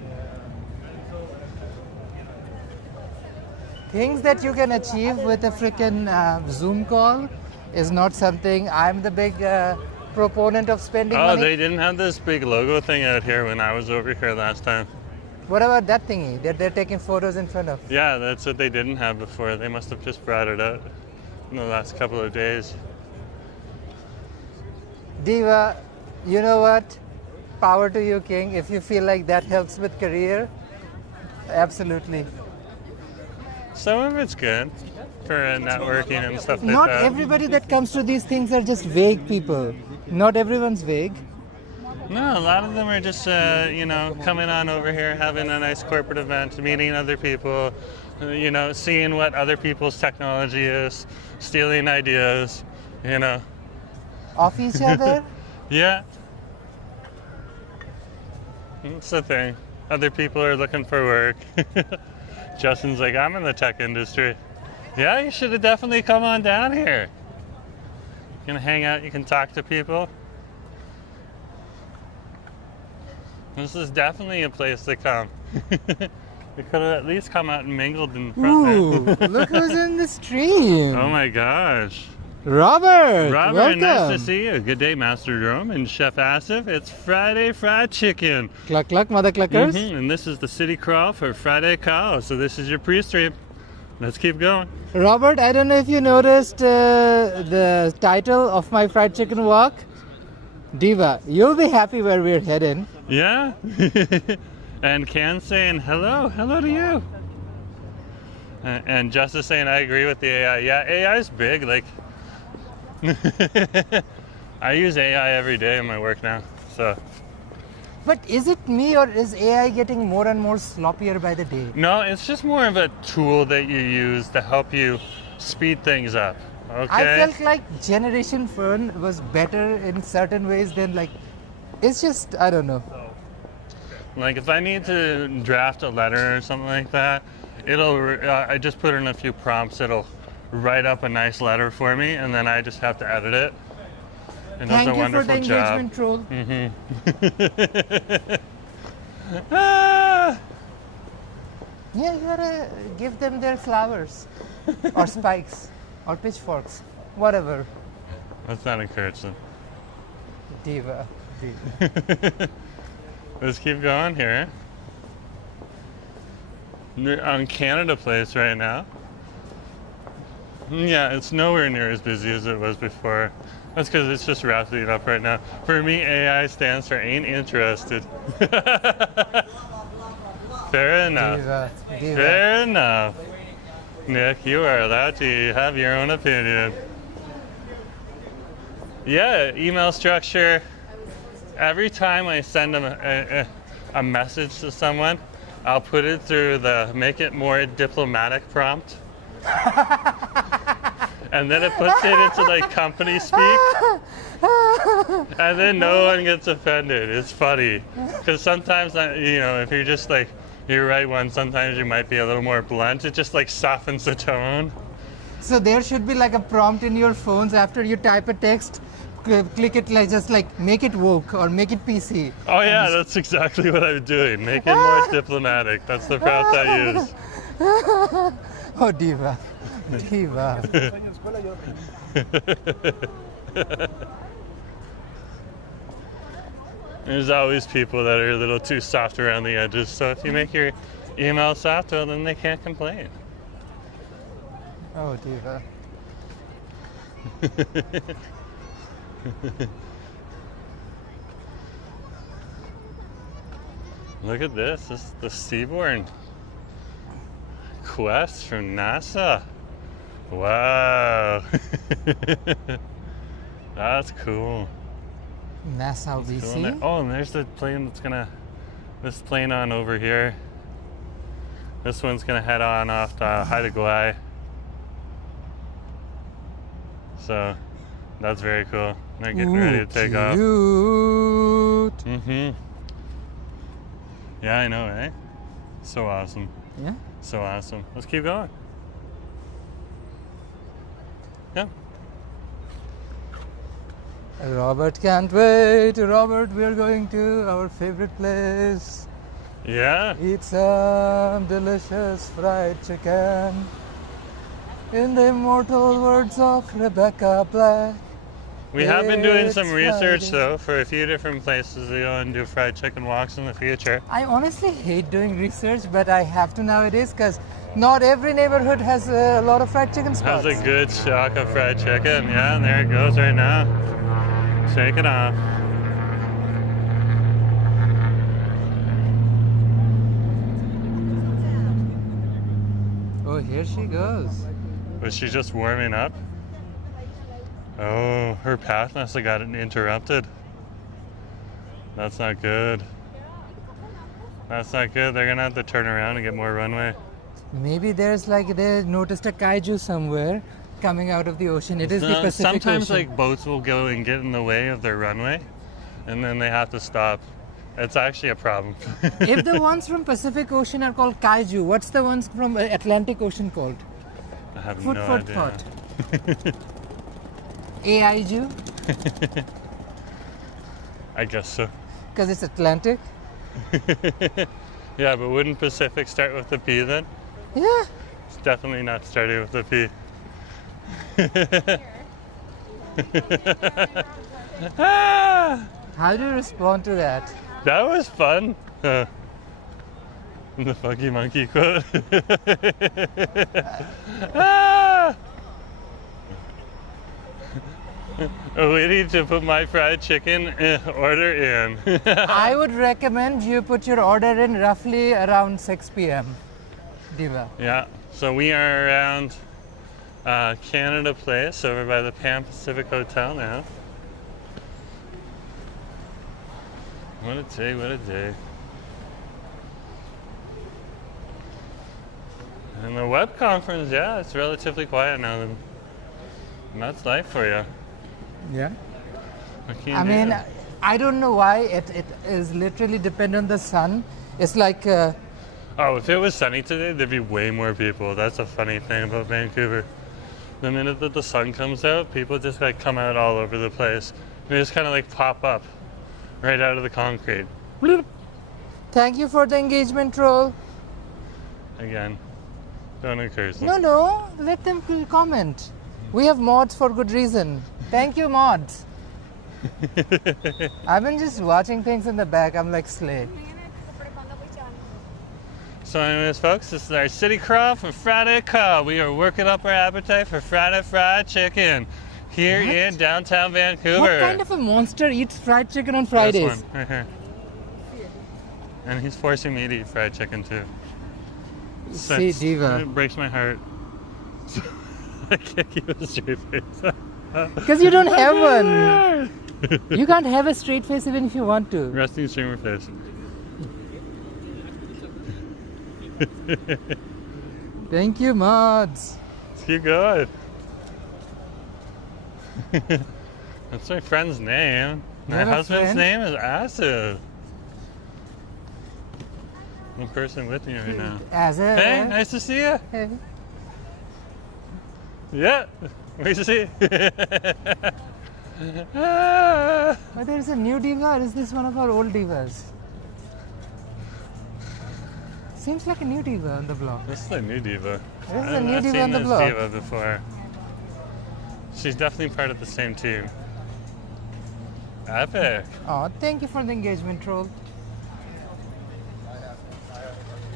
Things that you can achieve with a freaking Zoom call is not something I'm the big proponent of spending Oh, money. they didn't have this big logo thing out here when I was over here last time. What about that thingy that they're taking photos in front of? Yeah, that's what they didn't have before. They must have just brought it out in the last couple of days. Diva, you know what? Power to you, King. If you feel like that helps with career, absolutely. Some of it's good for networking and stuff like Not that. everybody that comes to these things are just vague people. Not everyone's vague. No, a lot of them are just, coming on over here, having a nice corporate event, meeting other people, seeing what other people's technology is, stealing ideas, Off each other? Yeah. It's the thing. Other people are looking for work. Justin's like, I'm in the tech industry. Yeah, you should have definitely come on down here. You can hang out, you can talk to people. This is definitely a place to come. You could have at least come out and mingled in front Ooh, there. look who's in the stream. Oh my gosh. Robert, Robert, nice welcome. to see you. Good day, Master Jerome and Chef Asif. It's Friday Fried Chicken. Cluck, cluck, mother cluckers. And this is the city crawl for Friday Call. So this is your pre-stream. Let's keep going. Robert, I don't know if you noticed the title of my fried chicken walk. Diva, you'll be happy where we're heading. Yeah? And Can saying hello to you. And Jess is saying I agree with the AI. Yeah, AI is big. Like, I use AI every day in my work now. So. But is it me or is AI getting more and more sloppier by the day? No, it's just more of a tool that you use to help you speed things up. Okay. I felt like Generation Fern was better in certain ways than like, it's just, I don't know. Like if I need to draft a letter or something like that, I just put in a few prompts, it'll write up a nice letter for me, and then I just have to edit it. It does a wonderful job. Thank you for the engagement troll. Ah! Yeah, you gotta give them their flowers or spikes or pitchforks, whatever. Let's not encourage them. Diva. Let's keep going here. We're on Canada Place right now. Yeah, it's nowhere near as busy as it was before. That's because it's just wrapping up right now. For me, AI stands for ain't interested. Fair enough. Diva. Fair enough. Nick, you are allowed to have your own opinion. Yeah, email structure. Every time I send them a message to someone, I'll put it through the make it more diplomatic prompt. And then it puts it into like company speak. And then no one gets offended. It's funny. Because sometimes, if you're just like, you're right one, sometimes you might be a little more blunt. It just like softens the tone. So there should be like a prompt in your phones after you type a text, click it like just like make it woke or make it PC. Oh yeah, that's exactly what I'm doing. Make it more diplomatic. That's the prompt I use. Oh, diva. Diva. There's always people that are a little too soft around the edges. So if you make your email soft, well, then they can't complain. Oh, diva. Look at this. This is the Seaborn Quest from NASA. Wow. That's cool. NASA That's BC. cool. Oh, and there's the plane this plane on over here. This one's gonna head on off to Haida Gwaii. So that's very cool. They're getting ready to take off. Cute. Yeah, I know, eh? So awesome. Yeah. So awesome. Let's keep going. Yeah. Robert can't wait. Robert, we're going to our favorite place. Yeah. Eat some delicious fried chicken. In the immortal words of Rebecca Black. We have been doing It's some research Friday. though for a few different places to go and do fried chicken walks in the future. I honestly hate doing research, but I have to nowadays because not every neighborhood has a lot of fried chicken spots. Has a good stock of fried chicken. Yeah, and there it goes right now. Shake it off. Oh, here she goes. Was she just warming up? Oh, her path must have gotten interrupted. That's not good. That's not good. They're gonna have to turn around and get more runway. Maybe there's like they noticed a kaiju somewhere coming out of the ocean. It is the Pacific Sometimes Ocean. like boats will go and get in the way of their runway, and then they have to stop. It's actually a problem. If the ones from Pacific Ocean are called kaiju, what's the ones from Atlantic Ocean called? I have Foot, no foot, idea. foot. Aiju? I guess so. Because it's Atlantic? Yeah, but wouldn't Pacific start with a P then? Yeah. It's definitely not starting with a P. Ah, How do you respond to that? that was fun. The funky monkey quote. Ah! We need to put my fried chicken order in. I would recommend you put your order in roughly around 6 p.m. Diva. Yeah, So we are around Canada Place over by the Pan Pacific Hotel now. What a day, what a day. And the web conference, yeah, it's relatively quiet now. And that's life for you. Yeah. What can you I do? mean, I don't know why it is literally dependent on the sun. It's like, Oh, if it was sunny today, there'd be way more people. That's a funny thing about Vancouver. The minute that the sun comes out, people just like come out all over the place. They just kind of like pop up right out of the concrete. Bloop. thank you for the engagement troll. Again, don't encourage them. No, let them comment. We have mods for good reason. Thank you, mods. I've been just watching things in the back. I'm like slay. So anyways, folks, this is our city crawl for Fryday Call. We are working up our appetite for Friday fried chicken here What? in downtown Vancouver. What kind of a monster eats fried chicken on Fridays? This one, right here. And he's forcing me to eat fried chicken too. So See, Diva. It breaks my heart. I can't keep a straight face. Because you don't have one. You can't have a straight face even if you want to. Resting streamer face. Thank you, mods. Let's keep going. That's my friend's name. You My have a husband's friend? name is Acid. The person with me right now. As a Hey, nice to see you. Hey. Yeah, nice to see you. Ah. But there's a new diva, or is this one of our old divas? Seems like a new diva on the block. This is a new diva. This is a I've new not diva seen on the this block. diva before. She's definitely part of the same team. Epic. Oh, thank you for the engagement troll.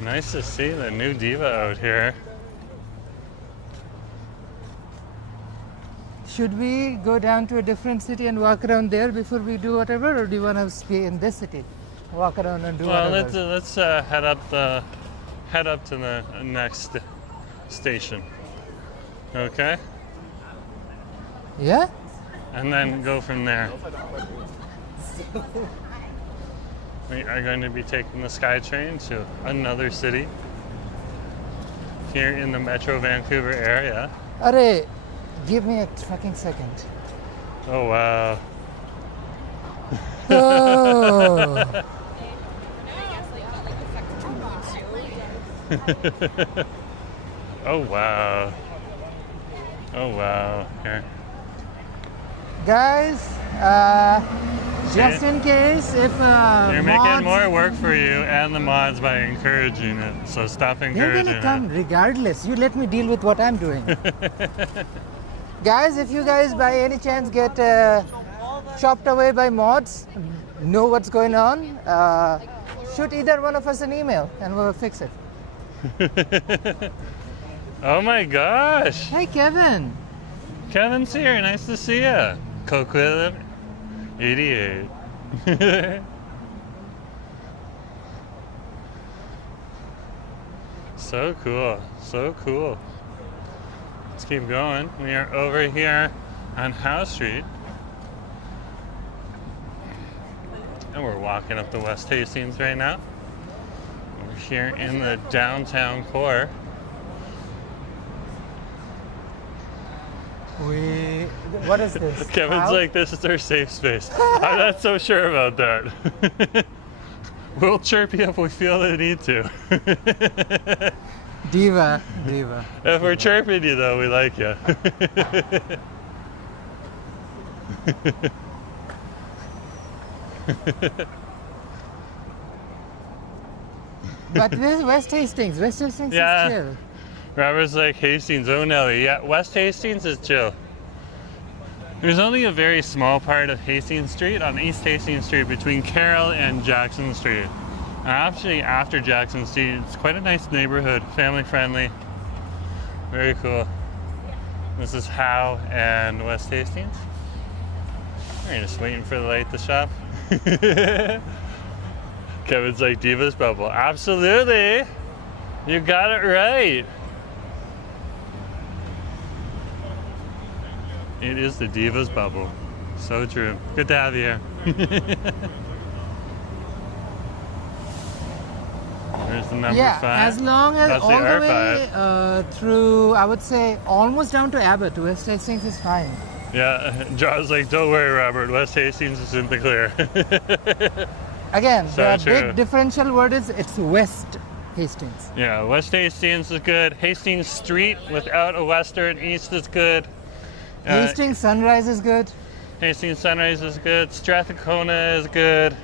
Nice to see the new diva out here. Should we go down to a different city and walk around there before we do whatever, or do you want to stay in this city, walk around and do Well, whatever? let's head up to the next station. Okay, Yeah. and then go from there. We are going to be taking the SkyTrain to another city here in the Metro Vancouver area. Arey, give me a fucking second. Oh wow. Oh. Oh wow. Oh wow. Here. Guys, just in case if You're making mods, more work for you and the mods by encouraging it. So stop they're encouraging gonna come regardless. You let me deal with what I'm doing. Guys, if you guys by any chance get chopped away by mods, know what's going on, shoot either one of us an email and we'll fix it. Oh my gosh. Hey, Kevin. Kevin's here. Nice to see you. Coquitlam 88. So cool. So cool. Let's keep going. We are over here on Howe Street. And we're walking up the West Hastings right now. We're here in the downtown core. What is this? Kevin's How? like, this is our safe space. I'm not so sure about that. We'll chirp you if we feel the need to. Diva. If we're chirping you, though, we like you. But this is West Hastings. West Hastings Yeah. is chill. Robert's like, Hastings, oh Nelly. Yeah, West Hastings is chill. There's only a very small part of Hastings Street on East Hastings Street between Carroll and Jackson Street. And actually, after Jackson Street, it's quite a nice neighborhood, family friendly. Very cool. This is Howe and West Hastings. We're just waiting for the light to shop. Kevin's like, Diva's Bubble. Absolutely. You got it right. It is the Divas bubble. So true. Good to have you here. There's the number 5. As long as That's all the the way through, I would say almost down to Abbott, West Hastings is fine. Yeah, John's like, don't worry, Robert. West Hastings is in the clear. Again, So the true. big differential word is it's West Hastings. Yeah, West Hastings is good. Hastings Street without a western east is good. Hastings Sunrise is good. Hastings Sunrise is good. Strathcona is good.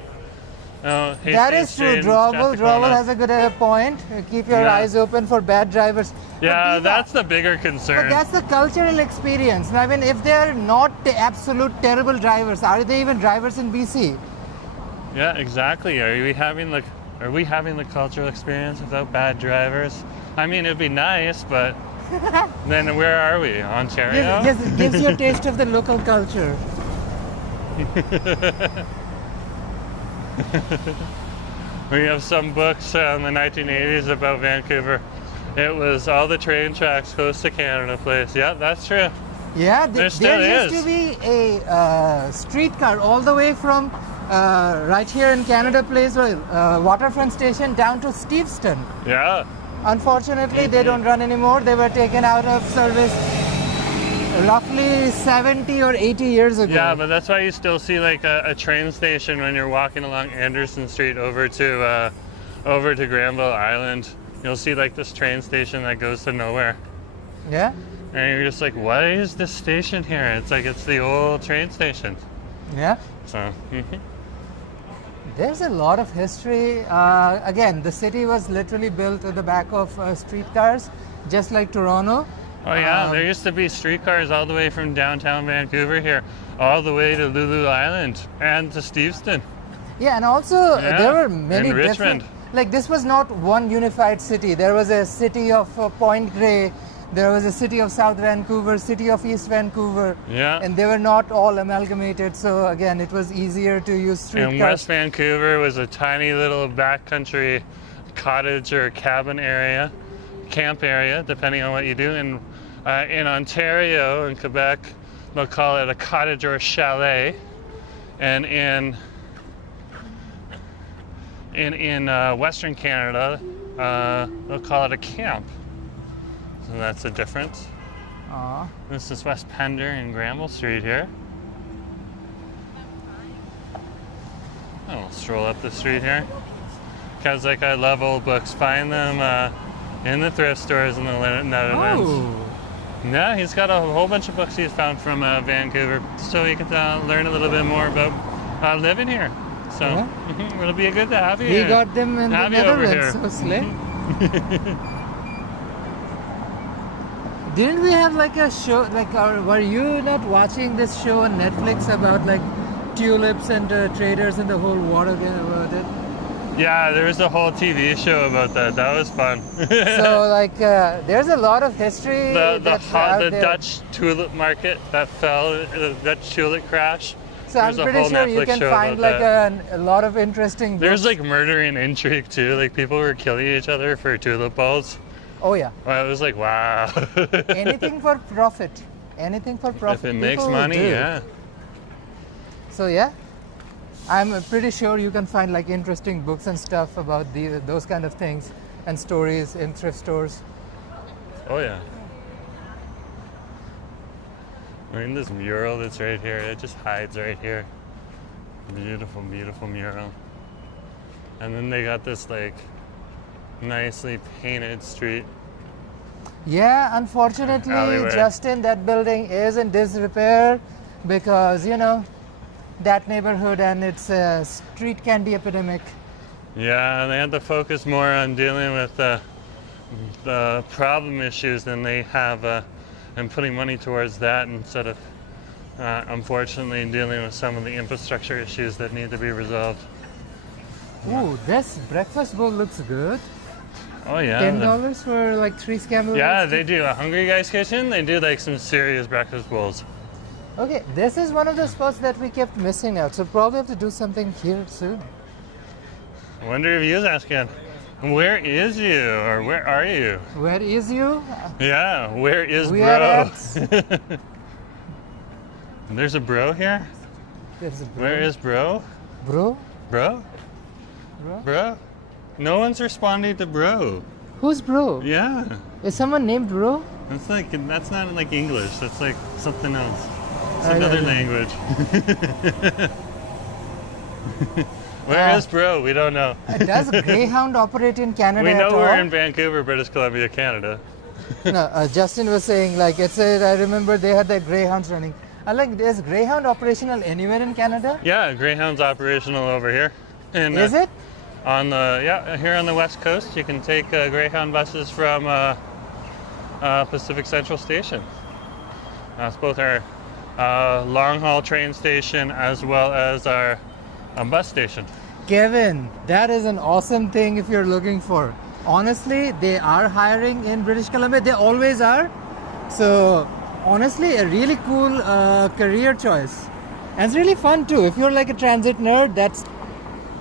Oh, That is Hastings true. Street, Drawable Strathcona. has a good point. Keep your Yeah. eyes open for bad drivers. But Yeah, these that's are- the bigger But concern. that's the cultural experience. I mean, if they're not the absolute terrible drivers, are they even drivers in BC? Yeah, exactly. Are we having the cultural experience without bad drivers? I mean, it'd be nice, but then where are we? Ontario? Gives you a taste of the local culture. We have some books in the 1980s about Vancouver. It was all the train tracks coast to Canada place. Yeah, that's true. Yeah, There still there used is. to be a streetcar all the way from right here in Canada Place, Waterfront Station, down to Steveston. Yeah. Unfortunately, they don't run anymore. They were taken out of service roughly 70 or 80 years ago. Yeah, but that's why you still see like a train station when you're walking along Anderson Street over to Granville Island. You'll see like this train station that goes to nowhere. Yeah? And you're just like, what is this station here? It's like it's the old train station. Yeah. So, There's a lot of history. Again, the city was literally built at the back of streetcars, just like Toronto. oh yeah, there used to be streetcars all the way from downtown Vancouver here, all the way to Lulu Island and to Steveston. Yeah, and also Yeah, there were many in different. Richmond. Like this was not one unified city. There was a city of Point Grey. There was a city of South Vancouver, city of East Vancouver. Yeah. And they were not all amalgamated. So again, it was easier to use And streetcars. West Vancouver was a tiny little backcountry cottage or cabin area, camp area, depending on what you do. And in Ontario and Quebec, they'll call it a cottage or a chalet. And in Western Canada, they'll call it a camp. So that's the difference. Aw. This is West Pender and Granville Street here. I'll stroll up the street here. Because like I love old books, find them in the thrift stores in the Netherlands. Oh. Yeah, he's got a whole bunch of books he's found from Vancouver, so you can learn a little bit more about living here. So Yeah. it'll be good to have you We here. got them in the Have you over Netherlands. here. So slick. Didn't we have like a show, were you not watching this show on Netflix about like tulips and traders and the whole water game about it? Yeah, there was a whole TV show about that. That was fun. So like there's a lot of history the that's out there. Dutch tulip market that fell, the Dutch tulip crash. So I'm There's a pretty whole sure you Netflix can show find about like that. a lot of interesting There's books. like murder and intrigue too. Like people were killing each other for tulip bulbs. Oh yeah. Well, it was like, wow. Anything for profit. Anything for profit. If it makes People money, do. yeah. So yeah, I'm pretty sure you can find like interesting books and stuff about those kind of things and stories in thrift stores. Oh yeah. I mean, this mural that's right here, it just hides right here. Beautiful, beautiful mural. And then they got this like nicely painted street. Yeah, unfortunately, Alleyway. Justin, that building is in disrepair because, you know, that neighborhood and its street candy epidemic. Yeah, and they had to focus more on dealing with the problem issues than they have, and putting money towards that instead of, unfortunately, dealing with some of the infrastructure issues that need to be resolved. Ooh, this breakfast bowl looks good. Oh yeah. $10 for like 3 scamble. Yeah, they do. A Hungry Guy's Kitchen, they do like some serious breakfast bowls. Okay, this is one of the spots that we kept missing out, so probably have to do something here soon. I wonder if you's asking, where is you? Or where are you? Where is you? Yeah, where is We bro? are at And there's a bro here? There's a bro. Where is bro? Bro? Bro? Bro? Bro? No one's responding to bro. Who's bro? Yeah. Is someone named bro? That's not like English. That's like something else. It's I another don't know. language. Where is bro? We don't know. Does Greyhound operate in Canada We at know all? we're in Vancouver, British Columbia, Canada. No, Justin was saying like it's I remember they had the Greyhounds running. I like, is Greyhound operational anywhere in Canada? Yeah, Greyhound's operational over here. And, Is it? On the here on the west coast, you can take Greyhound buses from Pacific Central Station. That's both our long haul train station as well as our bus station. Kevin, that is an awesome thing if you're looking for. Honestly, they are hiring in British Columbia. They always are. So honestly, a really cool career choice. And it's really fun too. If you're like a transit nerd, that's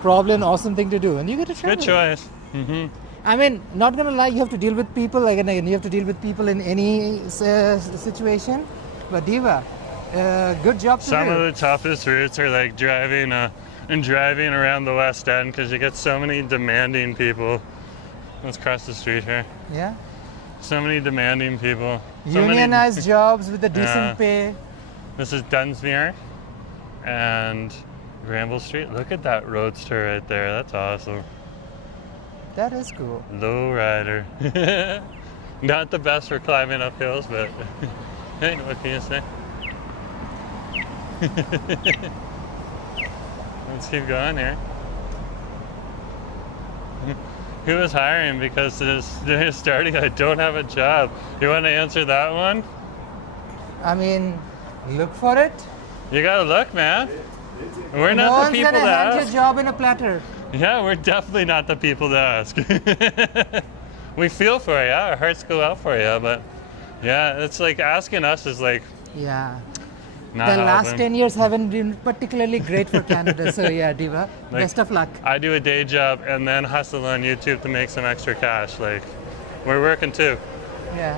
probably an awesome thing to do. And you get to travel. Good choice. Mm-hmm. I mean, not gonna lie, you have to deal with people. Like, and you have to deal with people in any situation. But Diva, good job to Some do. of the toughest routes are like driving around the West End because you get so many demanding people. Let's cross the street here. Yeah. So many demanding people. So Unionized jobs with a decent Yeah. pay. This is Dunsmuir and Granville Street. Look at that roadster right there. That's awesome. That is cool. Low rider. Not the best for climbing up hills, but hey, what can you say? Let's keep going here. Who is hiring? Because today is starting. I don't have a job. You want to answer that one? I mean, look for it. You gotta look, man. We're No not one's the people gonna to hand ask. you a job in a platter. Yeah, we're definitely not the people to ask. We feel for you. Our hearts go out for you, but yeah, it's like asking us is like Yeah. not The last helping. 10 years haven't been particularly great for Canada. So yeah, Diva, Like, best of luck. I do a day job and then hustle on YouTube to make some extra cash. Like, we're working too. Yeah.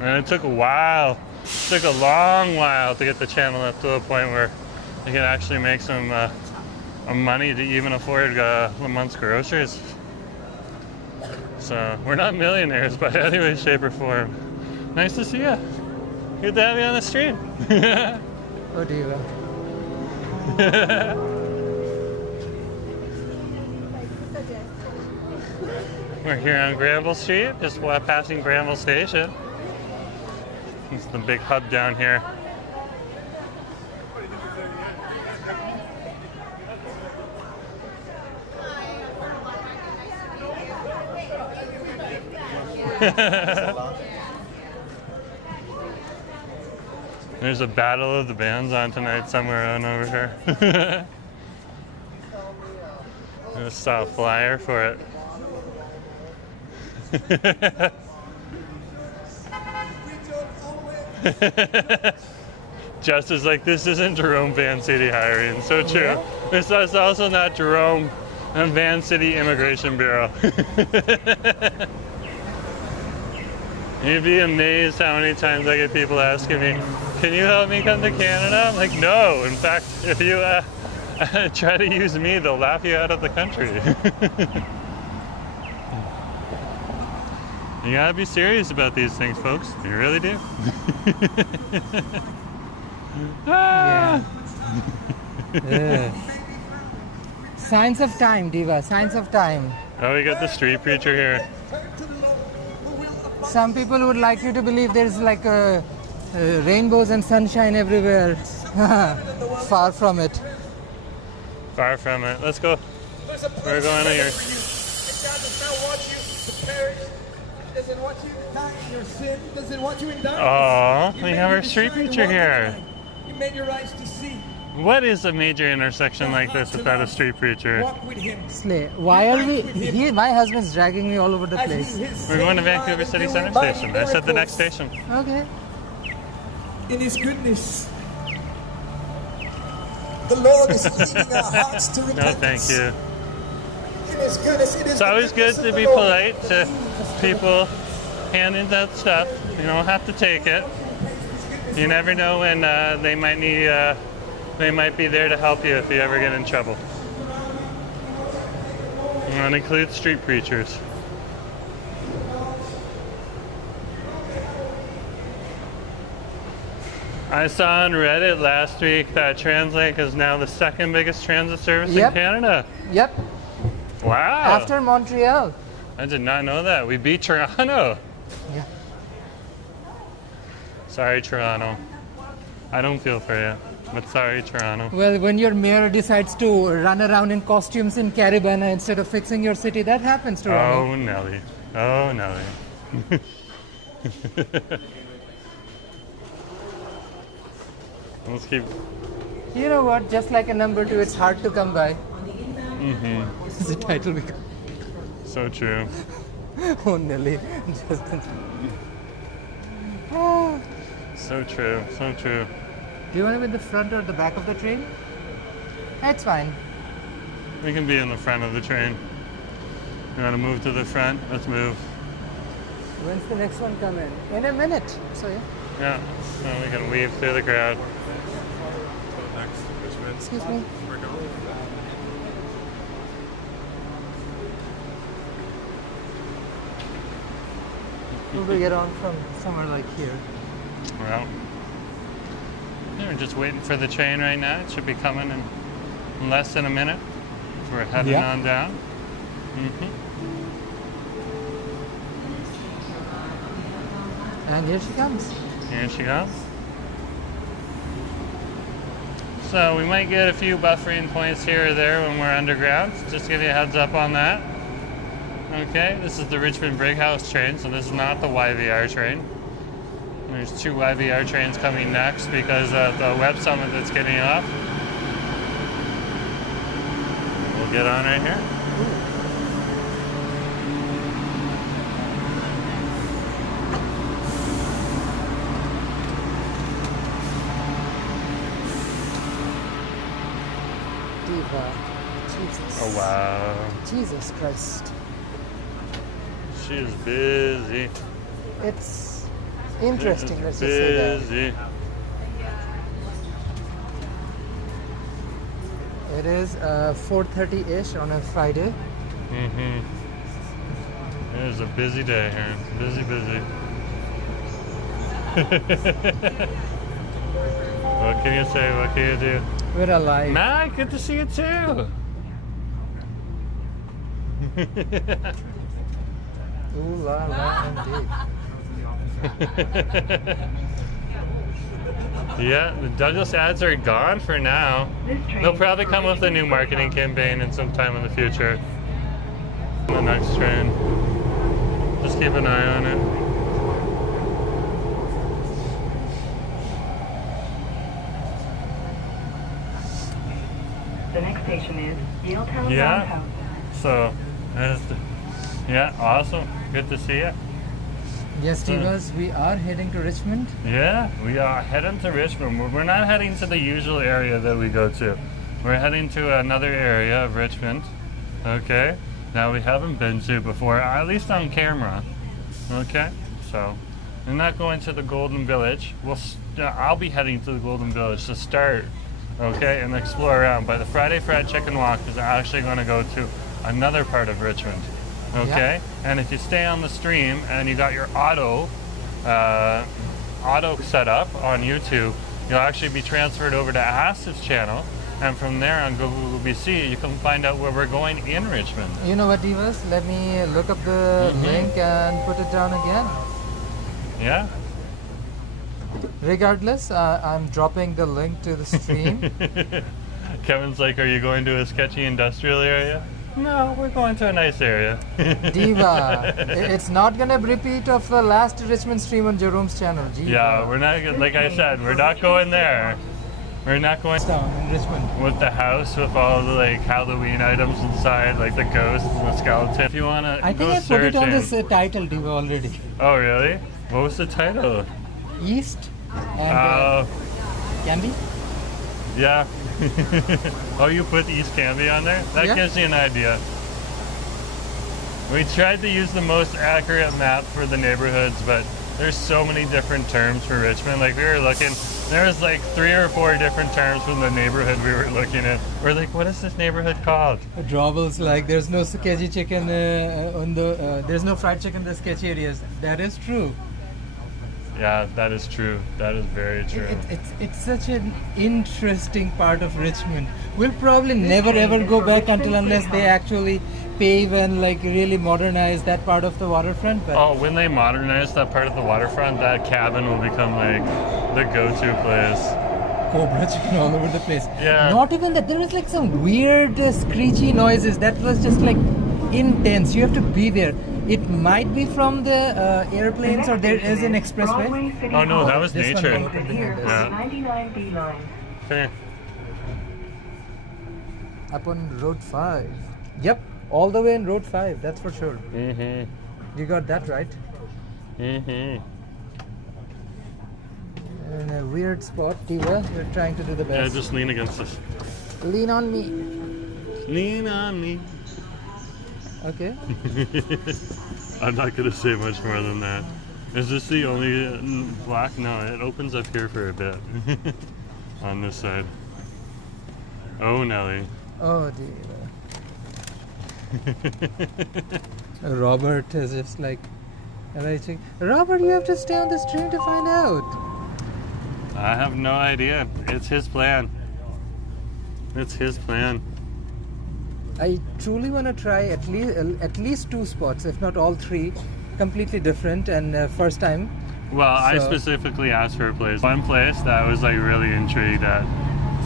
And it took a while. It took a long while to get the channel up to a point where you can actually make some money to even afford a month's groceries. So we're not millionaires by any way, shape, or form. Nice to see you. Good to have you on the stream. Oh, Diva. We're here on Granville Street, just passing Granville Station. This is the big hub down here. There's a battle of the bands on tonight somewhere on over here. I just saw a flyer for it. Just as like, this isn't Jerome Van City hiring. So true. Yeah. This is also not Jerome and Van City Immigration Bureau. You'd be amazed how many times I get people asking me, can you help me come to Canada? I'm like, no. In fact, if you try to use me, they'll laugh you out of the country. You gotta be serious about these things, folks. You really do. Yeah. Signs of time, Diva. Signs of time. Oh, we got the street preacher here. Some people would like you to believe there's like rainbows and sunshine everywhere. Far from it. Far from it. Let's go. We're going to here. Doesn't want you to die in your sin. Doesn't want you in darkness. Oh, He we made have you our to street shine and preacher walk in here. the light. He made your eyes to see. What is a major intersection like this without a street preacher? Walk with him. Slay. Why are we? My husband's dragging me all over the place. We're going to Vancouver City Center Station. I said the next station. Okay. In his goodness. The Lord is leading our hearts to No, repentance. thank you. In his goodness, it is It's always good to be polite to people handing out stuff. You don't have to take it. You never know when they might need. They might be there to help you if you ever get in trouble. And that includes street preachers. I saw on Reddit last week that TransLink is now the second biggest transit service in Canada. Yep. Wow. After Montreal. I did not know that. We beat Toronto. Yeah. Sorry, Toronto. I don't feel for you, but sorry, Toronto. Well, when your mayor decides to run around in costumes in Caribana instead of fixing your city, that happens, Toronto. Oh, Nelly. Oh, Nelly. Let's keep. You know what? Just like a number 2, it's hard to come by. Mm-hmm. This is the title we got. So true. Oh, Nelly. So true. So true. Do you want to be in the front or the back of the train? That's fine. We can be in the front of the train. You want to move to the front? Let's move. When's the next one come in? In a minute. So yeah. Yeah. So we can weave through the crowd. Excuse me. We'll get on from somewhere like here. Well, we're just waiting for the train right now. It should be coming in less than a minute. We're heading on down. Mm-hmm. And here she comes. Here she comes. So we might get a few buffering points here or there when we're underground. Just to give you a heads up on that. Okay, this is the Richmond Brighouse train, so this is not the YVR train. There's 2 YVR trains coming next because of the Web Summit that's getting off. We'll get on right here. Diva. Jesus. Oh wow. Jesus Christ. She is busy. It's interesting, She is let's just say that. busy. It is 4:30-ish on a Friday. Mm-hmm. It is a busy day here. Busy, busy. What can you say? What can you do? We're alive. Matt, good to see you too. Ooh la la indeed. Yeah, the Douglas ads are gone for now. They'll probably come with a new marketing campaign in some time in the future. The next train. Just keep an eye on it. The next station is Yaletown Yeah. Roundhouse. So, yeah, awesome. Good to see you. Yes, Divas, we are heading to Richmond. Yeah, we are heading to Richmond. We're not heading to the usual area that we go to. We're heading to another area of Richmond. Okay, now we haven't been to before, at least on camera. Okay, so we're not going to the Golden Village. I'll be heading to the Golden Village to start. Okay, and explore around. But the Friday Fried Chicken Walk is actually going to go to another part of Richmond. Okay, and if you stay on the stream and you got your auto set up on YouTube, you'll actually be transferred over to Asif's channel, and from there on Google BC, you can find out where we're going in Richmond. You know what, Divas? Let me look up the link and put it down again. Yeah. Regardless, I'm dropping the link to the stream. Kevin's like, "Are you going to a sketchy industrial area?" No, we're going to a nice area. Diva, it's not gonna repeat of the last Richmond stream on Jerome's channel. Diva. Yeah, we're not. Like I said, we're not going there. We're not going Down in Richmond. with the house with all the like Halloween items inside, like the ghosts and the skeleton. If you wanna I think go I put it on searching. this title, Diva, already. Oh really? What was the title? East and Candy. Yeah. Oh, you put East Canby on there? That Yeah. gives you an idea. We tried to use the most accurate map for the neighborhoods, but there's so many different terms for Richmond. Like we were looking, there was like 3 or 4 different terms from the neighborhood we were looking at. We're like, what is this neighborhood called? Drawbells like there's no sketchy chicken there's no fried chicken in the sketchy areas. That is true. Yeah, that is true. That is very true. It's such an interesting part of Richmond. We'll probably never ever go back until unless they actually pave and like really modernize that part of the waterfront. But Oh, when they modernize that part of the waterfront, that cabin will become like the go-to place. Cobra chicken all over the place. Yeah. Not even that. There was like some weird screechy noises. That was just like intense. You have to be there. It might be from the airplanes or there is an expressway. Oh no, that was This one nature. located behind us. Yeah. 99B line. Okay. Up on Road 5. Yep, all the way in Road 5, that's for sure. Mm-hmm. You got that right. Mm-hmm. In a weird spot, Diva, we're trying to do the Yeah, best. just lean against us. Lean on me. Lean on me. Okay. I'm not gonna say much more than that. Is this the only block? No, it opens up here for a bit. On this side. Oh, Nelly. Oh, Diva. Robert is just like, Robert, you have to stay on the stream to find out. I have no idea. It's his plan. It's his plan. I truly want to try at least 2 spots, if not all 3, completely different and first time. Well, I So- specifically asked her place. One place that I was like really intrigued at.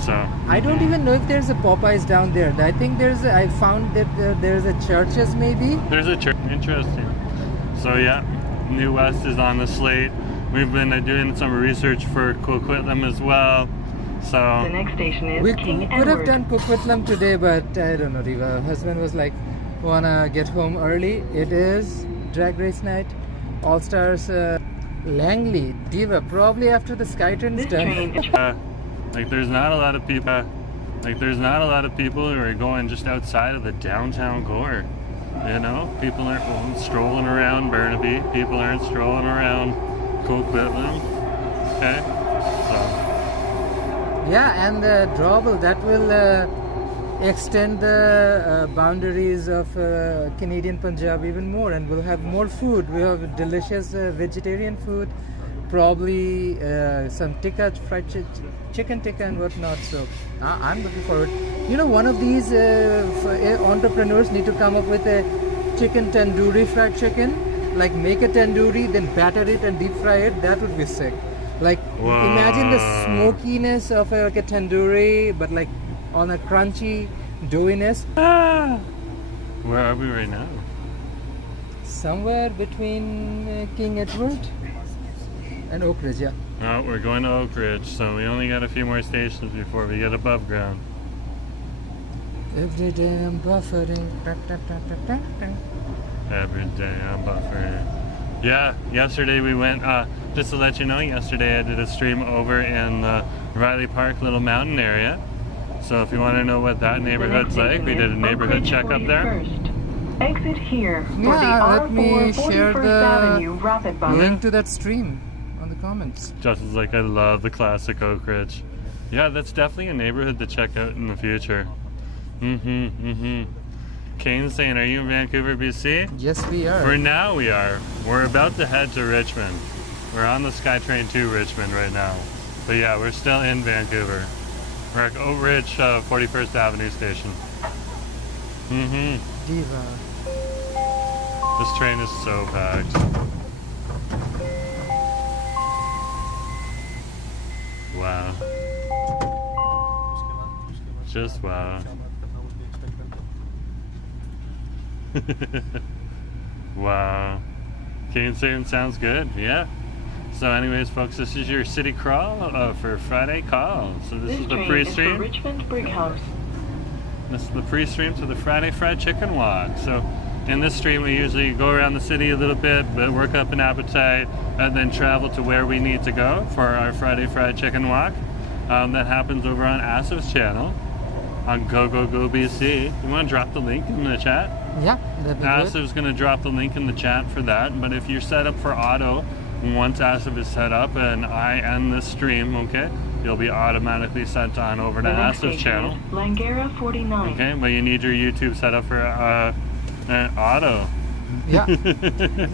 So I don't even know if there's a Popeyes down there. I think I found that there's a Churches maybe. there's a church. Interesting. So yeah, New West is on the slate. We've been doing some research for Coquitlam as well. The So next station is We King could have Edward. done Coquitlam today, but I don't know, Diva. Husband was like, wanna get home early. It is drag race night. All Stars Langley, Diva, probably after the SkyTrain is This done. train is like there's not a lot of people. Like there's not a lot of people who are going just outside of the downtown core. You know, people aren't strolling around Burnaby. People aren't strolling around Coquitlam. Okay, so. Yeah, and the drawbell that will extend the boundaries of Canadian Punjab even more, and we'll have more food. We have delicious vegetarian food, probably some tikka, fried chicken tikka and whatnot. So I'm looking forward. You know, one of these entrepreneurs need to come up with a chicken tandoori fried chicken. Like make a tandoori, then batter it and deep fry it. That would be sick. Like imagine the smokiness of like a tandoori, but like on a crunchy doughiness. Where are we right now? Somewhere between King Edward and Oak Ridge, yeah. Oh, we're going to Oak Ridge, so we only got a few more stations before we get above ground. Every day I'm buffering. Every day I'm buffering. Yeah, yesterday we went, just to let you know, yesterday I did a stream over in the Riley Park Little Mountain area. So if you want to know what that neighborhood's like, we did a neighborhood check up there. Exit here for Yeah, the let me R4 share 41st the Avenue Rapid Bus. link to that stream on the comments. Justin's like, I love the classic Oak Ridge. Yeah, that's definitely a neighborhood to check out in the future. Kane's saying, are you in Vancouver, BC? Yes, we are. For now we are. We're about to head to Richmond. We're on the SkyTrain to Richmond right now. But yeah, we're still in Vancouver. We're at Oak Ridge 41st Avenue station. Diva. This train is so packed. Wow. Just wow. Wow. Kane saying sounds good. Yeah. So anyways, folks, this is your city crawl for Friday Call. So this is the train pre-stream. is for Richmond Brick House. This is the pre-stream to the Friday Fried Chicken Walk. So in this stream, we usually go around the city a little bit, but work up an appetite, and then travel to where we need to go for our Friday Fried Chicken Walk. That happens over on Asif's channel on Go BC. You want to drop the link in the chat? Yeah, that'd be good. Asif's going to drop the link in the chat for that. But if you're set up for auto, once Asif is set up and I end the stream, okay, you'll be automatically sent on over to The next Asif's station channel. is Langara 49. Okay, but you need your YouTube set up for auto. Yeah.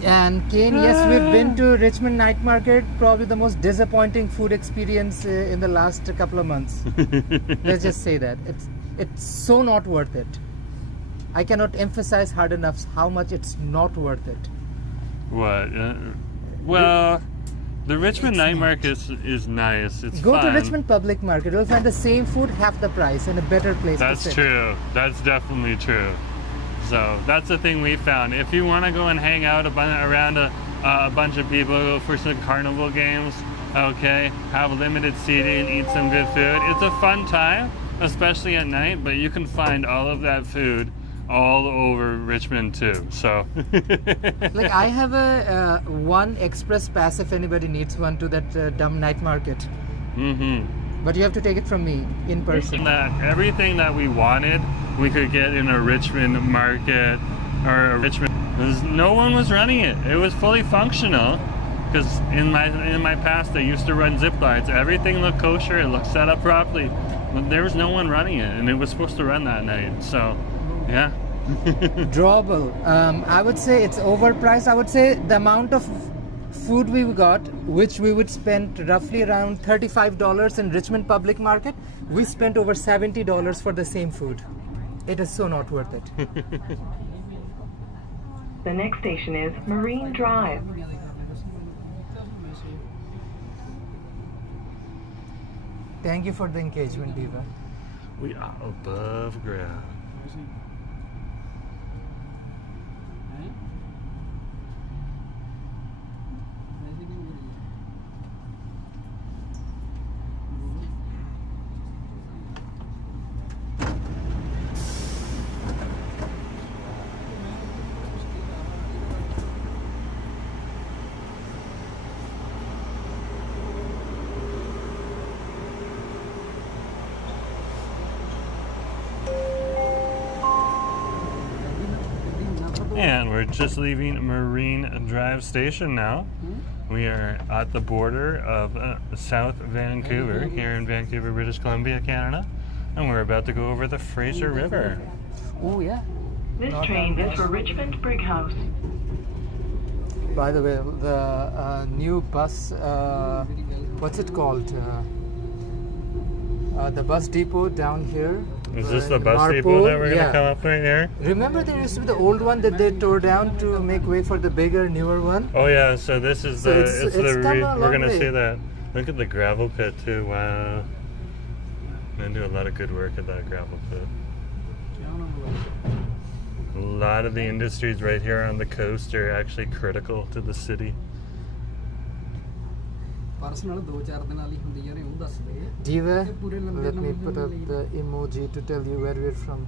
And Kane, yes, we've been to Richmond Night Market, probably the most disappointing food experience in the last couple of months. Let's just say that. It's so not worth it. I cannot emphasize hard enough how much it's not worth it. What? Well, the Richmond Night Market is nice. It's Go fun. to Richmond Public Market. You'll find the same food, half the price, in a better place to That's sit. true. That's definitely true. So that's the thing we found. If you want to go and hang out around a bunch of people, go for some carnival games, okay, have limited seating, eat some good food. It's a fun time, especially at night, but you can find all of that food all over Richmond too. So Like I have a one express pass if anybody needs one to that dumb night market. But you have to take it from me in person. everything that we wanted, we could get in a Richmond market or a Richmond. No one was running it. It was fully functional. Because in my past, I used to run zip lines. Everything looked kosher. It looked set up properly. But there was no one running it, and it was supposed to run that night. So, yeah. Drawable. I would say it's overpriced. I would say the amount of food we got, which we would spend roughly around $35 in Richmond Public Market, we spent over $70 for the same food. It is so not worth it. The next station is Marine Drive. Thank you for the engagement, Diva. We are above ground. And we're just leaving Marine Drive Station now. We are at the border of South Vancouver, here in Vancouver, British Columbia, Canada. And we're about to go over the Fraser River. Oh yeah. This train is for Richmond Brighouse. By the way, the new bus, what's it called? The bus depot down here. Is this the in bus depot Marpole? that we're going to Yeah. come up right here? Remember there used to be the old one that they tore down to make way for the bigger, newer one? Oh yeah, so this is So the, it's come a we're long going to way. see that. Look at the gravel pit too, wow. They do a lot of good work at that gravel pit. A lot of the industries right here on the coast are actually critical to the city. Diva, let me put up the emoji to tell you where we're from.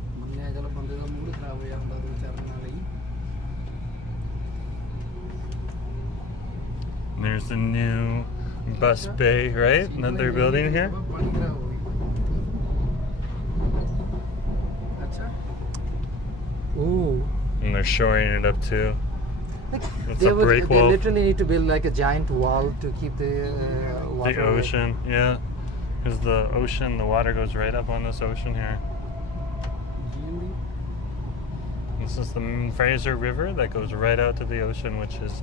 There's the new bus bay, right? That they're building here. Ooh. And they're shoring it up too. Like, It's they a break wall. literally need to build like a giant wall to keep the water The away. ocean, yeah. Because the ocean, the water goes right up on this ocean here. This is the Fraser River that goes right out to the ocean, which is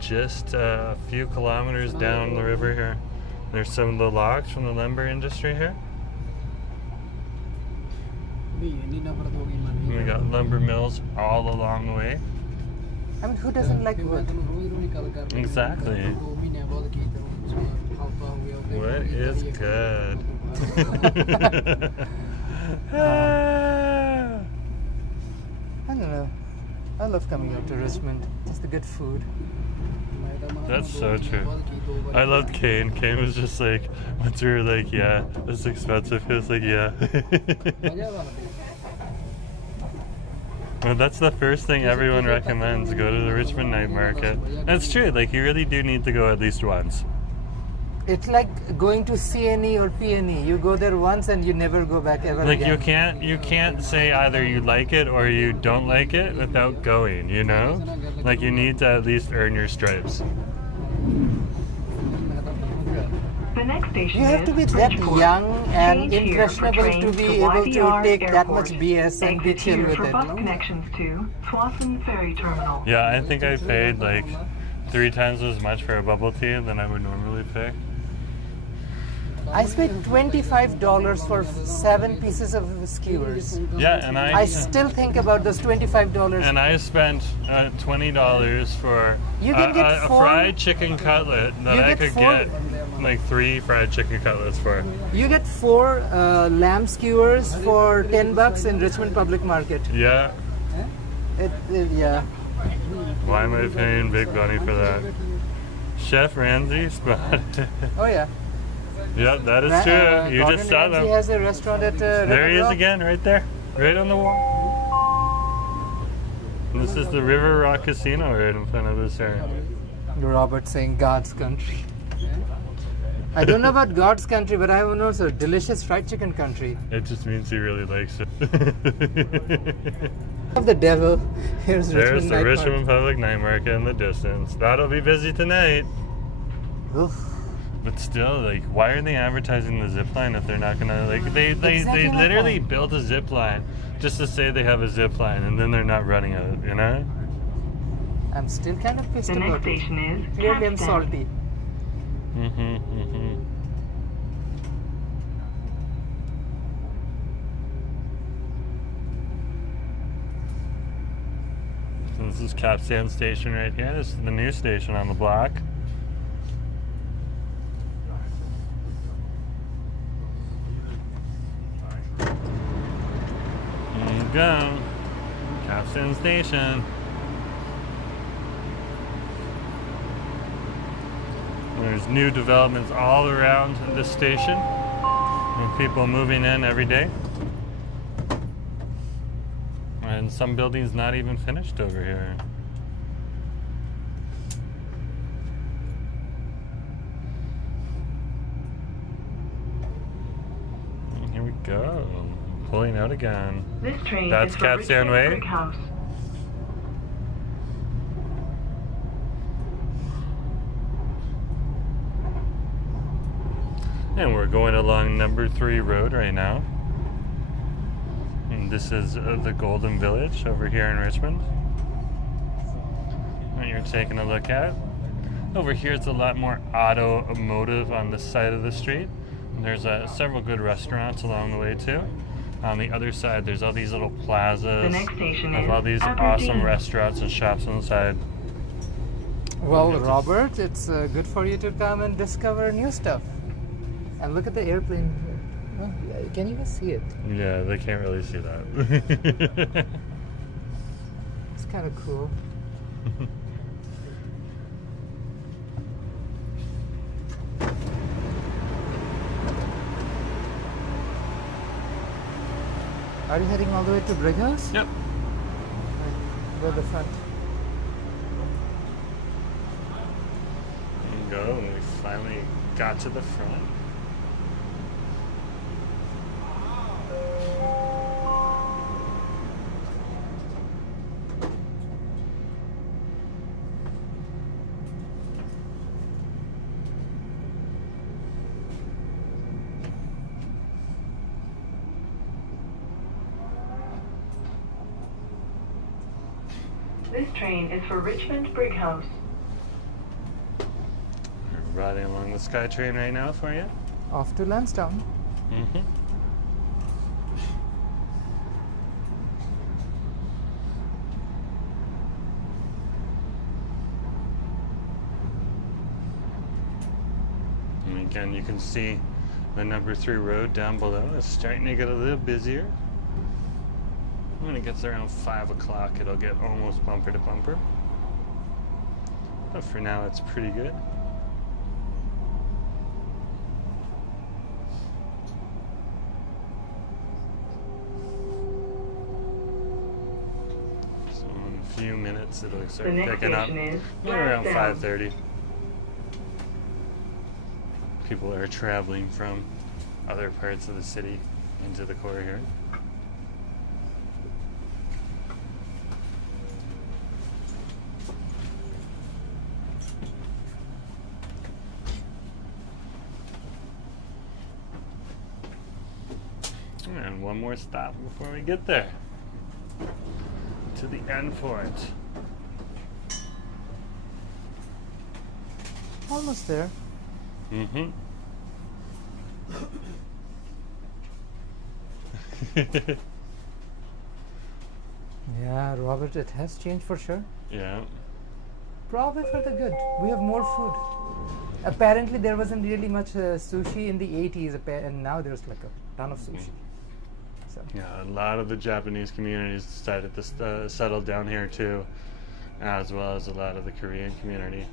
just a few kilometers down the river here. There's some of the logs from the lumber industry here. And we got lumber mills all along the way. I mean, who doesn't like wood? Exactly. What is good? I don't know. I love coming out to Richmond. Just the good food. That's so true. I loved Kane. Kane was just like, once we were like, yeah, it's expensive. He was like, yeah. Well, that's the first thing everyone recommends. Go to the Richmond night market. And it's true. Like, you really do need to go at least once. It's like going to CNE or PNE. You go there once and you never go back ever Like again. you can't say either you like it or you don't like it without going, you know? Like you need to at least earn your stripes. The next station You have is to be that Bridgeport. young and Change here for impressionable to trains be able to YVR take that Airport. much BS and be Exit chill here with for it. bus No? connections to Swanson Ferry Terminal. Yeah, I think I paid like 3 times as much for a bubble tea than I would normally pay. I spent $25 for 7 pieces of skewers. Yeah, and I still think about those $25. And I spent $20 for You can get a 4 fried chicken cutlet that You I get could 4 get like 3 fried chicken cutlets for. You get 4 lamb skewers for $10 in Richmond Public Market. Yeah. Yeah. Why am I paying big money for that? Chef Ramsay spotted. Oh yeah. Yep, that is true. You Gordon just saw Ramsay them. has a restaurant at There he is River Rock. again, right there. Right on the wall. And this is the River Rock Casino right in front of us here. Robert saying God's country. I don't know about God's country, but I know also delicious fried chicken country. It just means he really likes it. Of the devil. Here's There's Richmond the Night Richmond Public Night Market in the distance. That'll be busy tonight. Market. Oof. But still, like, why are they advertising the zip line if they're not gonna, like, they Exactly my literally point. built a zip line just to say they have a zip line and then they're not running it, you know? I'm still kind of pissed The next about it. station is Clearly I'm Capstan. salty. So this is Capstan Station right here. This is the new station on the block. There you go. Capstan Station. There's new developments all around this station. And people moving in every day. And some buildings not even finished over here. And here we go. Pulling out again. This train That's is for Capstan Richmond Way? Brick House. And we're going along number 3 road right now. And this is the Golden Village over here in Richmond. What you're taking a look at. Over here it's a lot more automotive on this side of the street. And there's several good restaurants along the way too. On the other side there's all these little plazas. The next station Of is all these Aberdeen. awesome restaurants and shops on the side. Well, Robert, it's good for you to come and discover new stuff. And look at the airplane. Oh, can you even see it? Yeah, they can't really see that. It's kind of cool. Are you heading all the way to Brig House? Yep. Go to the front. There you go, and we finally got to the front. This train is for Richmond Brig House. We're riding along the SkyTrain right now for you. Off to Lansdowne. Mm-hmm. And again, you can see the number 3 road down below is starting to get a little busier. When it gets around 5 o'clock, it'll get almost bumper to bumper. But for now, it's pretty good. So in a few minutes, it'll start The next picking up. station is Maybe around Lansdowne. 5:30. people are traveling from other parts of the city into the core here. And one more stop before we get there to the end point. Almost there. Mm-hmm. Yeah, Robert, it has changed for sure. Yeah. Probably for the good. We have more food. Apparently, there wasn't really much sushi in the 80s, and now there's like a ton of sushi. So. Yeah, a lot of the Japanese communities decided to settle down here too, as well as a lot of the Korean community,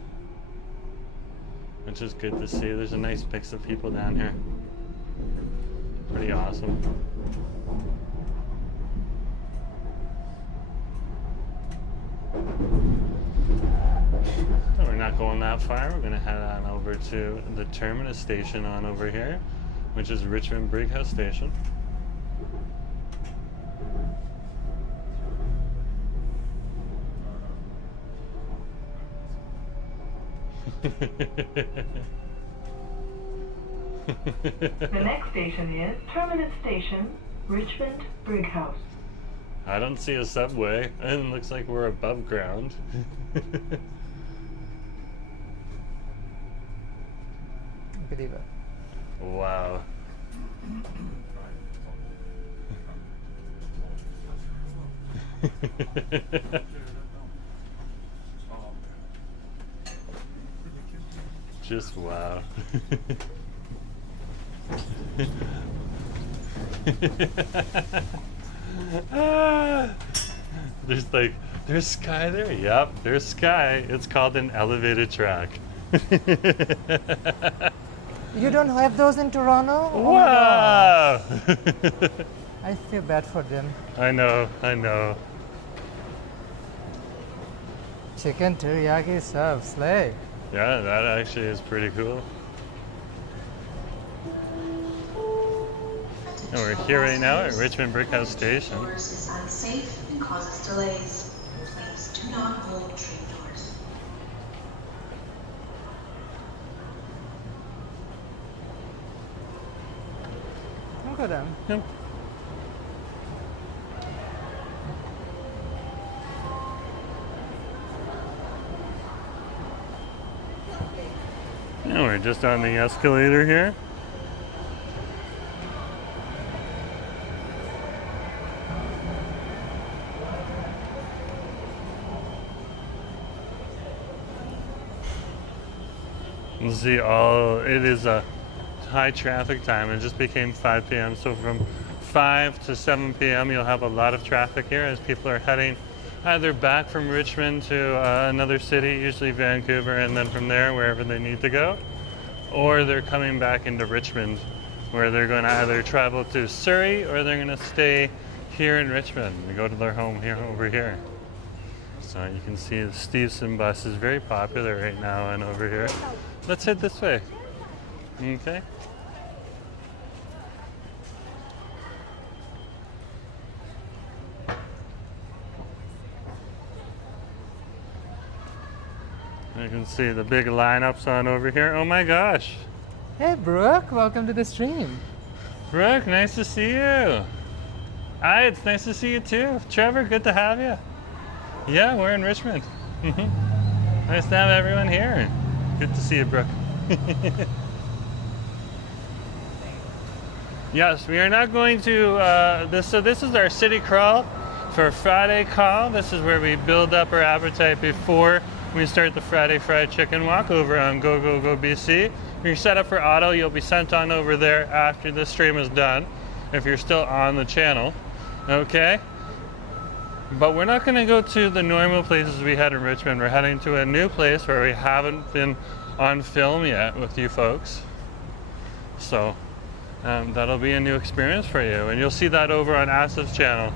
which is good to see. There's a nice mix of people down here. Pretty awesome. So we're not going that far. We're going to head on over to the terminus station on over here, which is Richmond Brighouse Station. The next station is Terminus Station, Richmond Brighouse. I don't see a subway, and it looks like we're above ground. Believe it. Wow. Just wow. There's sky there. Yep, there's sky. It's called an elevated track. You don't have those in Toronto? Oh my Wow! God. I feel bad for them. I know, I know. Chicken teriyaki sub, slay. Yeah, that actually is pretty cool. And we're here right now at Richmond Brighouse Station. Doors is unsafe and causes delays. Please do not hold train doors. Look at them. Yep. Now we're just on the escalator here. You see it is a high traffic time. It just became 5 p.m. So from 5 to 7 p.m. you'll have a lot of traffic here as people are heading either back from Richmond to another city, usually Vancouver, and then from there wherever they need to go, or they're coming back into Richmond where they're going to either travel to Surrey or they're going to stay here in Richmond and go to their home here over here. So you can see the Stevenson bus is very popular right now and over here. Let's head this way. Okay. You can see the big lineups on over here. Oh my gosh. Hey Brooke, welcome to the stream. Brooke, nice to see you. Hi, it's nice to see you too. Trevor, good to have you. Yeah, we're in Richmond. Nice to have everyone here. Good to see you, Brooke. Yes, we are not going to this is our city crawl for Fryday Call. This is where we build up our appetite before we start the Friday Fried Chicken Walk over on Go Go Go BC. If you're set up for auto, you'll be sent on over there after this stream is done, if you're still on the channel. Okay? But we're not going to go to the normal places we had in Richmond. We're heading to a new place where we haven't been on film yet with you folks. So that'll be a new experience for you, and you'll see that over on Asif's channel.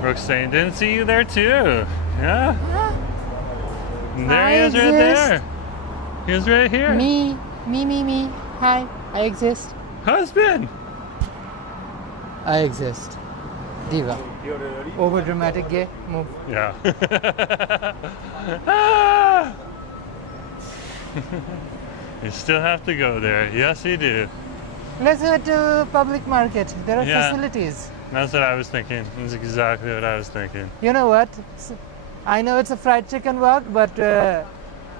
Brooke's saying, didn't see you there too. Yeah? There he is right there. He's right here. Me. Hi, I exist. Husband. I exist. Diva. Over dramatic gay move. Yeah. Ah! You still have to go there. Yes, you do. Let's go to public market. There are Yeah. facilities. That's what I was thinking. That's exactly what I was thinking. You know what? I know it's a fried chicken walk, but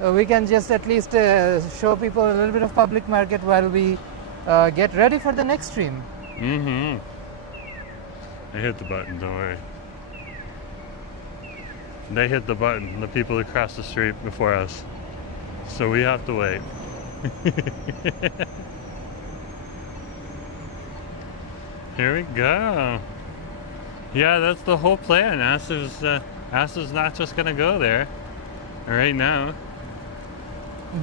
we can just at least show people a little bit of public market while we get ready for the next stream. Mm-hmm. They hit the button, don't worry. They hit the button, the people across the street before us. So we have to wait. Here we go. Yeah, that's the whole plan. Asif's not just gonna go there right now.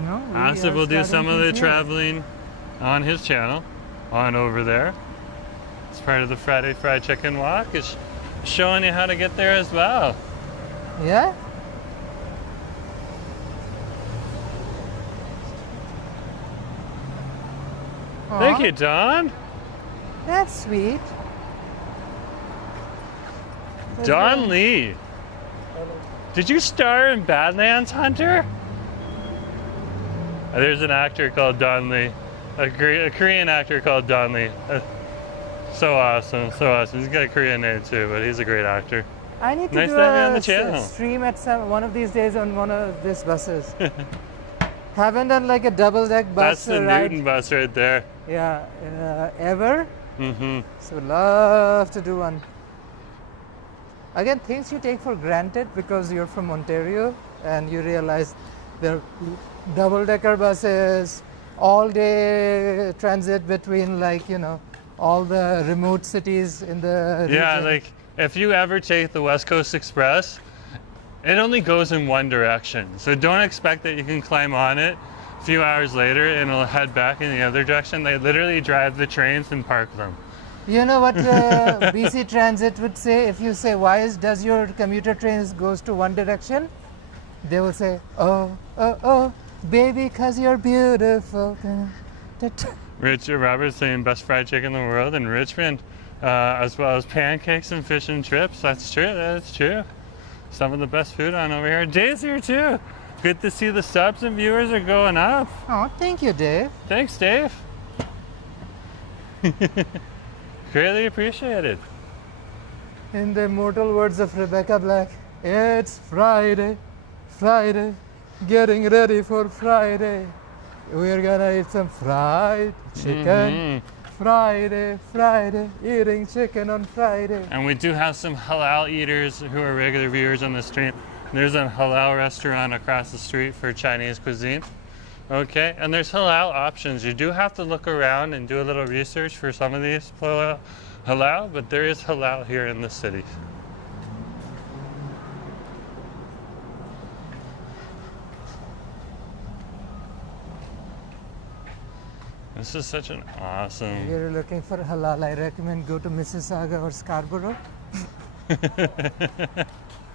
No, Asif will do some of the traveling on his channel, on over there. It's part of the Friday Fried Chicken Walk. It's showing you how to get there as well. Yeah? Thank Aw, you, Don. That's sweet. Don Lee. Did you star in Badlands Hunter? There's an actor called Don Lee. A Korean actor called Don Lee. So awesome, so awesome. He's got a Korean name too, but he's a great actor. I need to Nice do to have you on a the channel. stream at one of these days on one of these buses. Haven't done like a double-deck bus That's the ride. Newton bus right there. Yeah, ever. Mm-hmm. So love to do one. Again, things you take for granted because you're from Ontario and you realize there are double-decker buses, all-day transit between, like, you know, all the remote cities in the Yeah, region. like if you ever take the West Coast Express, it only goes in one direction. So don't expect that you can climb on it a few hours later and it'll head back in the other direction. They literally drive the trains and park them. You know what BC Transit would say if you say, does your commuter train goes to one direction? They will say, oh, baby, 'cause you're beautiful. Richard Roberts saying best fried chicken in the world in Richmond, as well as pancakes and fish and chips. That's true, that's true. Some of the best food on over here. Dave's here too. Good to see the subs and viewers are going up. Oh, thank you, Dave. Thanks, Dave. Greatly appreciated. In the immortal words of Rebecca Black, it's Friday, Friday, getting ready for Friday. We're gonna eat some fried chicken. Friday, Friday, eating chicken on Friday. And we do have some halal eaters who are regular viewers on the stream. There's a halal restaurant across the street for Chinese cuisine. Okay, and there's halal options. You do have to look around and do a little research for some of these halal, but there is halal here in the city. This is such an awesome... If you're looking for halal, I recommend go to Mississauga or Scarborough.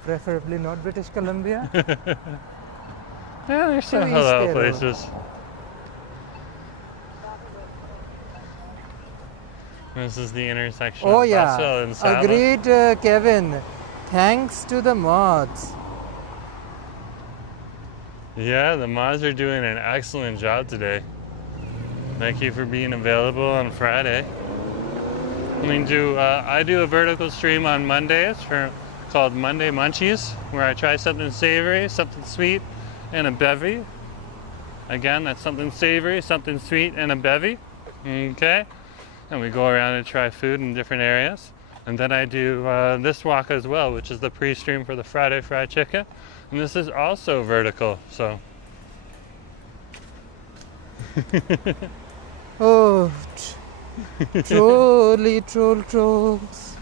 Preferably not British Columbia. Yeah, there's some East halal there, places. This is the intersection Oh of yeah, Bussell and Saba. agreed, Kevin. Thanks to the mods. Yeah, the mods are doing an excellent job today. Thank you for being available on Friday. I do a vertical stream on Mondays called Monday Munchies, where I try something savory, something sweet, and a bevy. Again, that's something savory, something sweet, and a bevy. Okay? And we go around and try food in different areas. And then I do this walk as well, which is the pre-stream for the Friday Fried Chicken. And this is also vertical, so. Oh, trolls.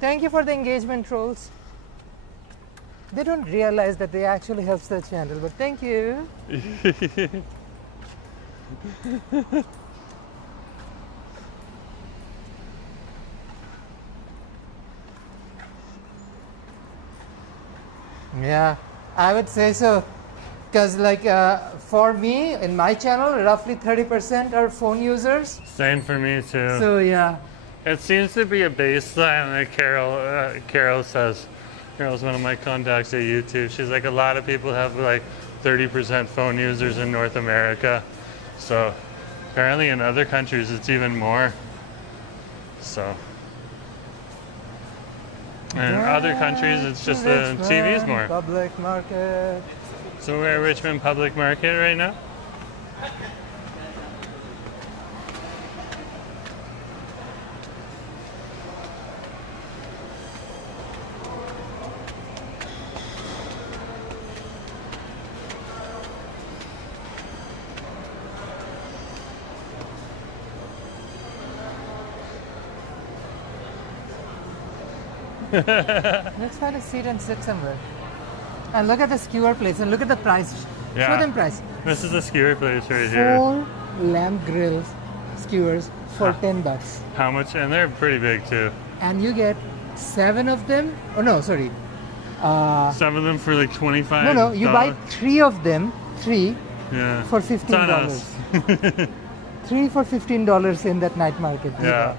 Thank you for the engagement, trolls. They don't realize that they actually helps the channel, but thank you. Yeah, I would say so. Because like for me, in my channel, roughly 30% are phone users. Same for me too. So yeah. It seems to be a baseline that Carol says. Carol's one of my contacts at YouTube. She's like, a lot of people have like 30% phone users in North America. So apparently in other countries it's even more. So. And in other countries it's just the TV's more. Public market. So we're at Richmond Public Market right now. Let's find a seat and sit somewhere. And look at the skewer place and look at the price. Yeah. Show them price. This is a skewer place right here. 4 lamb grills, skewers for $10. How much? And they're pretty big too. And you get 7 of them. Oh no, sorry. 7 of them for like $25. No, you buy 3 of them. 3 yeah. for It's on $15. us. 3 for $15 in that night market. Yeah.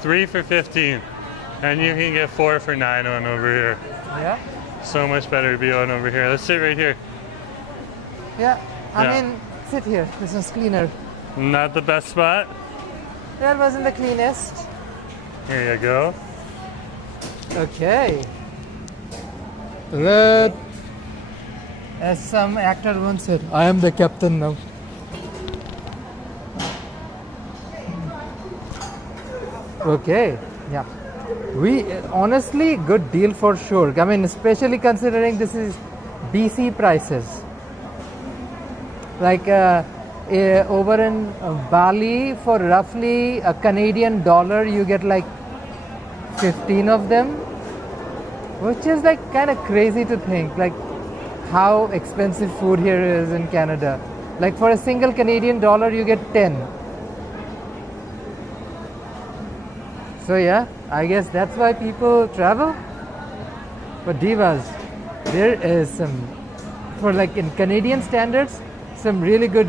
3 for 15, and you can get 4 for 9 on over here. Yeah. So much better to be on over here. Let's sit right here. Yeah. I Yeah. mean, sit here. This one's cleaner. Not the best spot. That wasn't the cleanest. Here you go. Okay. Red. As some actor once said, I am the captain now. Okay, yeah. We honestly good deal for sure. I mean, especially considering this is BC prices. Like over in Bali, for roughly a Canadian dollar, you get like 15 of them, which is like kind of crazy to think. Like how expensive food here is in Canada. Like for a single Canadian dollar, you get 10. So yeah, I guess that's why people travel. But divas, there is some, for like in Canadian standards, some really good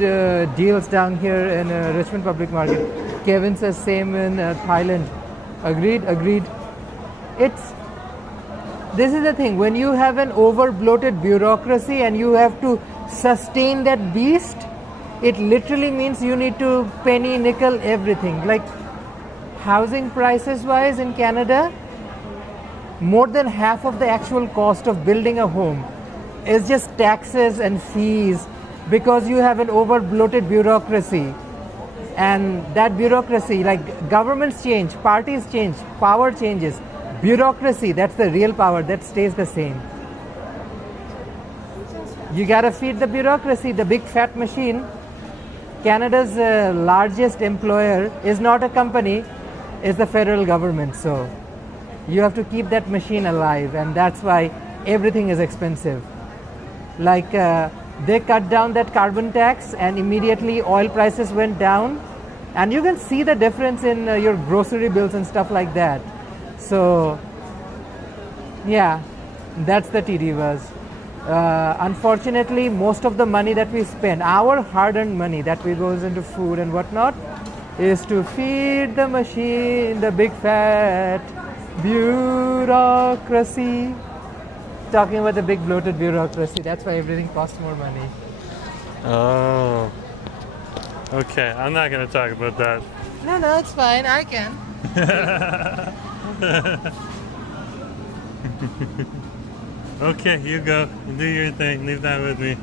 deals down here in Richmond Public Market. Kevin says same in Thailand. Agreed. This is the thing, when you have an over bloated bureaucracy and you have to sustain that beast, it literally means you need to penny nickel everything. Like housing prices wise in Canada, more than half of the actual cost of building a home is just taxes and fees, because you have an over bloated bureaucracy. And that bureaucracy, like governments change, parties change, power changes, bureaucracy, that's the real power, that stays the same. You gotta feed the bureaucracy, the big fat machine. Canada's largest employer is not a company, is the federal government. So you have to keep that machine alive, and that's why everything is expensive. Like they cut down that carbon tax and immediately oil prices went down, and you can see the difference in your grocery bills and stuff like that. So yeah, that's the TD was. Unfortunately, most of the money that we spend, our hard-earned money that we goes into food and whatnot, is to feed the machine, the big fat bureaucracy. Talking about the big bloated bureaucracy, that's why everything costs more money. Oh. Okay, I'm not going to talk about that. No, it's fine, I can. Okay, you go. Do your thing. Leave that with me.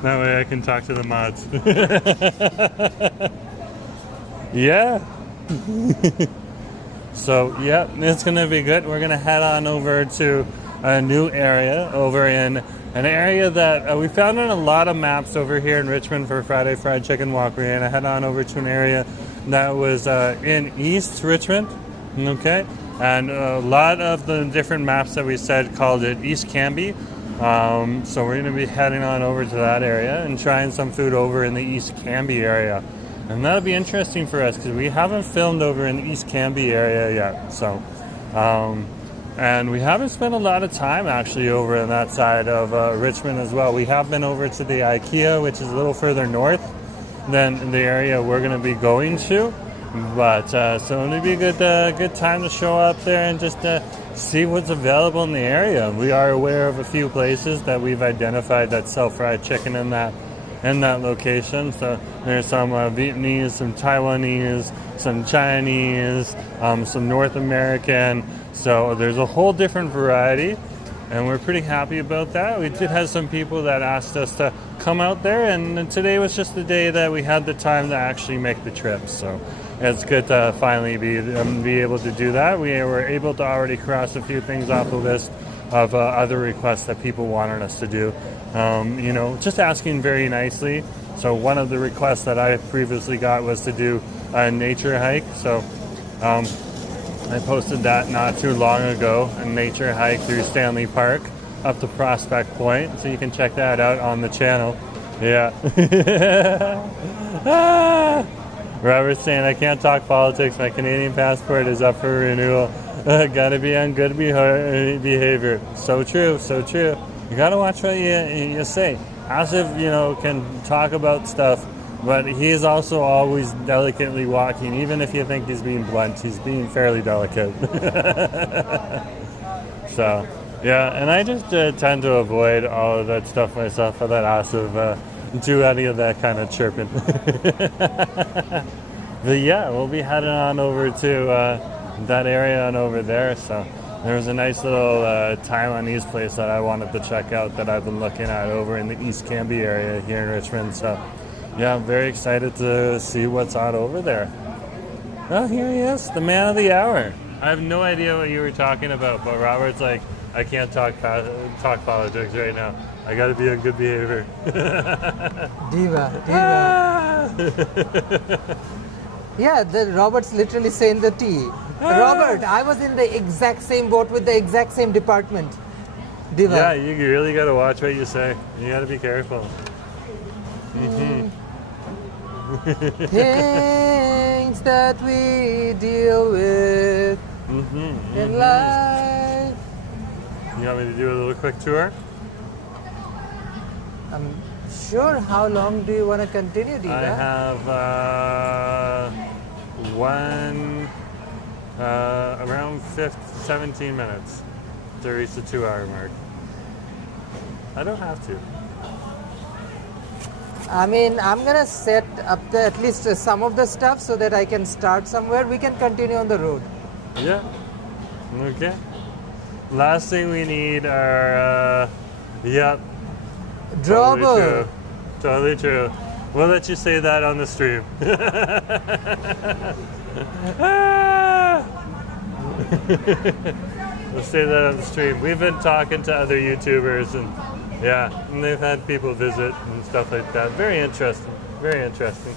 That way I can talk to the mods. Yeah. So, yeah, it's going to be good. We're going to head on over to a new area over in an area that we found on a lot of maps over here in Richmond for Friday Fried Chicken Walk. We're going to head on over to an area that was in East Richmond. Okay. And a lot of the different maps that we said called it East Cambie. So we're going to be heading on over to that area and trying some food over in the East Cambie area. And that'll be interesting for us because we haven't filmed over in the East Cambie area yet. So And we haven't spent a lot of time actually over on that side of Richmond as well. We have been over to the IKEA, which is a little further north than the area we're going to be going to. But so it'll be a good time to show up there and just see what's available in the area. We are aware of a few places that we've identified that sell fried chicken in that location. So there's some Vietnamese, some Taiwanese, some Chinese, some North American. So there's a whole different variety, and we're pretty happy about that. We did have some people that asked us to come out there, and today was just the day that we had the time to actually make the trip. So it's good to finally be able to do that. We were able to already cross a few things off the list of other requests that people wanted us to do. You know, just asking very nicely. So one of the requests that I previously got was to do a nature hike. So I posted that not too long ago, a nature hike through Stanley Park up to Prospect Point. So you can check that out on the channel. Yeah. Robert's saying, I can't talk politics. My Canadian passport is up for renewal. Gotta be on good behavior. So true, so true. You gotta watch what you say. Asif, you know, can talk about stuff, but he's also always delicately walking. Even if you think he's being blunt, he's being fairly delicate. So, yeah, and I just tend to avoid all of that stuff myself. I let Asif do any of that kind of chirping. But yeah, we'll be heading on over to that area and over there. So there was a nice little Taiwanese place that I wanted to check out that I've been looking at over in the East Cambie area here in Richmond. So yeah, I'm very excited to see what's on over there. Oh, here he is, the man of the hour. I have no idea what you were talking about, but Robert's like, I can't talk politics right now. I gotta be on good behavior. Diva. Yeah, Robert's literally saying the T. Robert, I was in the exact same boat with the exact same department. Diva. Yeah, you really gotta watch what you say. You gotta be careful. Things that we deal with in life. You want me to do a little quick tour? I'm sure. How long do you want to continue, Diva? I have around 17 minutes to reach the 2-hour mark. I don't have to. I mean, I'm gonna set up at least some of the stuff so that I can start somewhere. We can continue on the road. Yeah. Okay. Last thing we need are, yep. Drawable. Totally true. We'll let you say that on the stream. We'll say that on the stream. We've been talking to other YouTubers and and they've had people visit and stuff like that. Very interesting. Very interesting.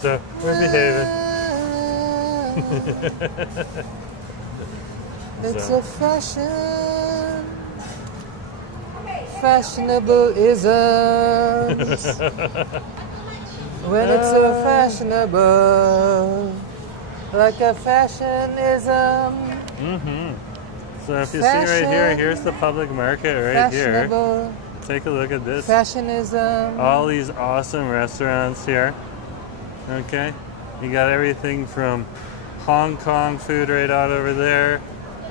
So we're behaving. It's a fashion. Fashionable isms. When it's so fashionable, like a fashionism. So if you see right here, here's the public market right here. Take a look at this. Fashionism. All these awesome restaurants here. Okay, you got everything from Hong Kong food right out over there.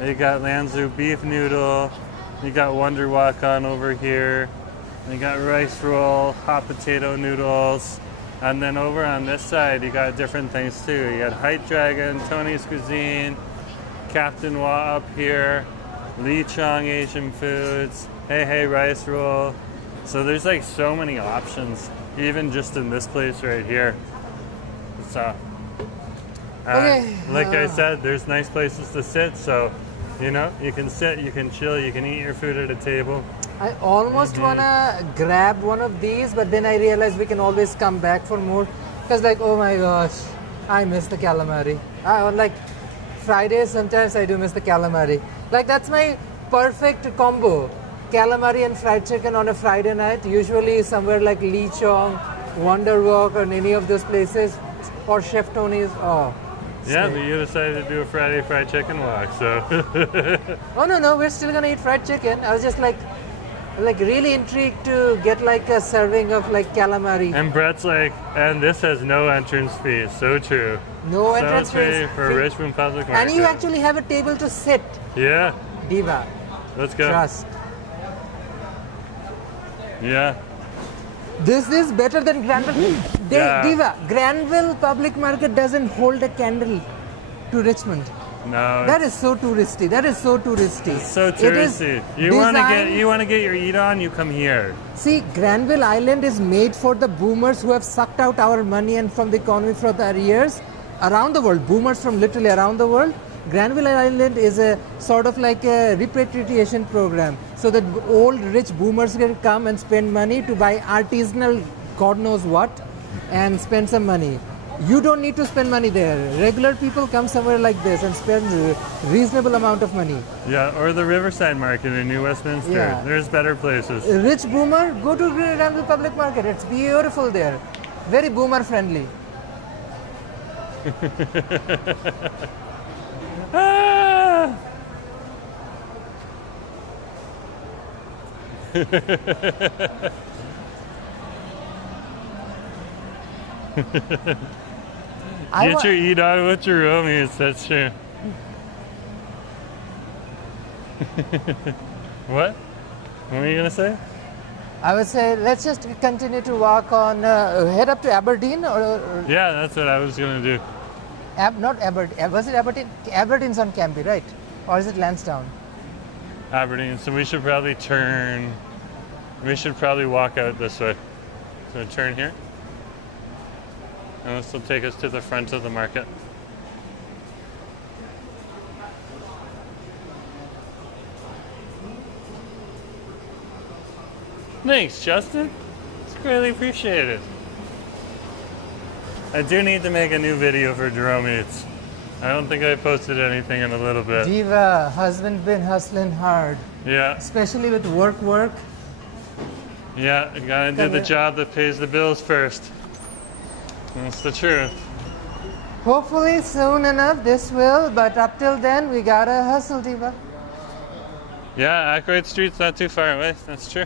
You got Lanzhou beef noodle. You got Wonder Wok on over here. You got rice roll, hot potato noodles. And then over on this side, you got different things too. You got Height Dragon, Tony's Cuisine, Captain Wa up here, Lee Chong Asian Foods, Hey Rice Roll. So there's like so many options, even just in this place right here. So, like I said, there's nice places to sit. So, you know, you can sit, you can chill, you can eat your food at a table. I almost wanna grab one of these, but then I realized we can always come back for more. Because like, oh my gosh, I miss the calamari. Like Fridays, sometimes I do miss the calamari. Like that's my perfect combo. Calamari and fried chicken on a Friday night. Usually somewhere like Lee Chong, Wonder Wok, or any of those places. Or Chef Tony's. Oh, Yeah, stay. but you decided to do a Friday fried chicken walk, so. Oh no, we're still gonna eat fried chicken. I was just like really intrigued to get like a serving of like calamari. And Brett's like, and this has no entrance fee. So true. No entrance fee fees. for Richmond Public Market. And you actually have a table to sit. Yeah. Diva. Let's go. Trust. Yeah. This is better than Granville. Yeah. Diva, Granville Public Market doesn't hold a candle to Richmond. No. That is so touristy. That is so touristy. so It is touristy. You want designed- to get your eat on, you come here. See, Granville Island is made for the boomers who have sucked out our money and from the economy for their years around the world. Boomers from literally around the world. Granville Island is a sort of like a repatriation program, so that old rich boomers can come and spend money to buy artisanal God knows what and spend some money. You don't need to spend money there. Regular people come somewhere like this and spend a reasonable amount of money. Yeah, or the Riverside Market in New Westminster. Yeah. There's better places. A rich boomer, go to Granville Public Market. It's beautiful there. Very boomer friendly. Ah! Get your eat on with your roomies, that's true. What? What were you gonna say? I would say let's just continue to walk on, head up to Aberdeen or Yeah, that's what I was gonna do. not Aberdeen. Was it Aberdeen? Aberdeen's on Campy, right? Or is it Lansdowne? Aberdeen, so we should probably turn. We should probably walk out this way. So turn here. And this will take us to the front of the market. Thanks, Justin. It's greatly appreciated. I do need to make a new video for Jerome Eats. I don't think I posted anything in a little bit. Diva, husband been hustling hard, Yeah, especially with work. yeah, I gotta do the job that pays the bills first. That's the truth. Hopefully soon enough this will, but up till then we gotta hustle, Diva. Yeah, Ackroyd Street's not too far away. That's true.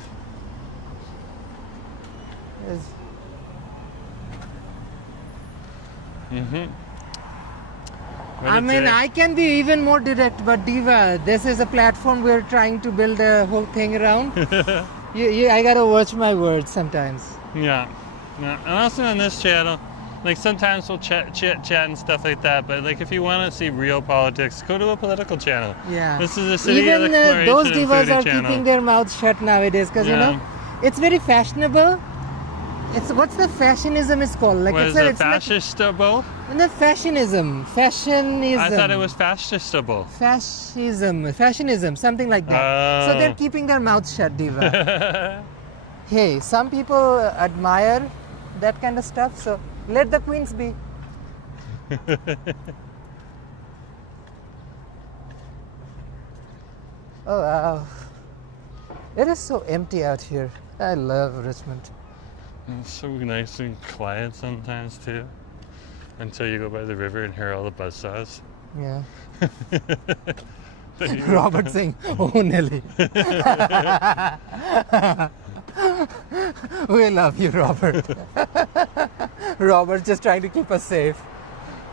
Is- I mean, I can be even more direct, but Diva, this is a platform we're trying to build a whole thing around. I gotta watch my words sometimes. Yeah. Yeah. And also on this channel, like sometimes we'll chat and stuff like that, but like if you want to see real politics, go to a political channel. Yeah. This is a city Even exploration those and divas foodie are channel. keeping their mouths shut nowadays because you Yeah. know it's very fashionable. It's what's the fashionism is called? Like What is it, fascistable? No, fashionism. Fashionism. I thought it was fascistable. Fashionism, something like that. So they're keeping their mouths shut, Diva. Hey, some people admire that kind of stuff, so let the queens be. Oh wow. It is so empty out here. I love Richmond. It's so nice and quiet sometimes too. Until you go by the river and hear all the buzzsaws. Yeah. Then you- Robert saying, "Oh Nelly." We love you, Robert. Robert's just trying to keep us safe.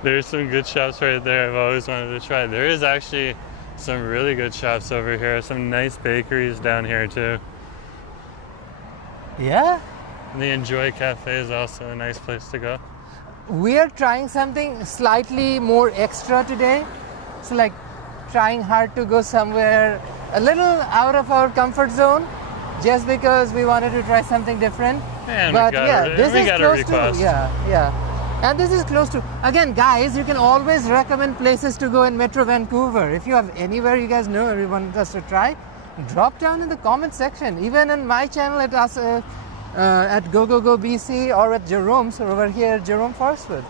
There's some good shops right there I've always wanted to try. There is actually some really good shops over here. Some nice bakeries down here too. Yeah. And the Enjoy Cafe is also a nice place to go. We are trying something slightly more extra today. So like trying hard to go somewhere a little out of our comfort zone just because we wanted to try something different. And But we got yeah, a, this we is got a close request. to yeah. And this is close to again guys, you can always recommend places to go in Metro Vancouver. If you have anywhere you guys know or you want us to try, drop down in the comment section. Even on my channel at us at GoGoGoBC or at Jerome's over here at Jerome Forestwood.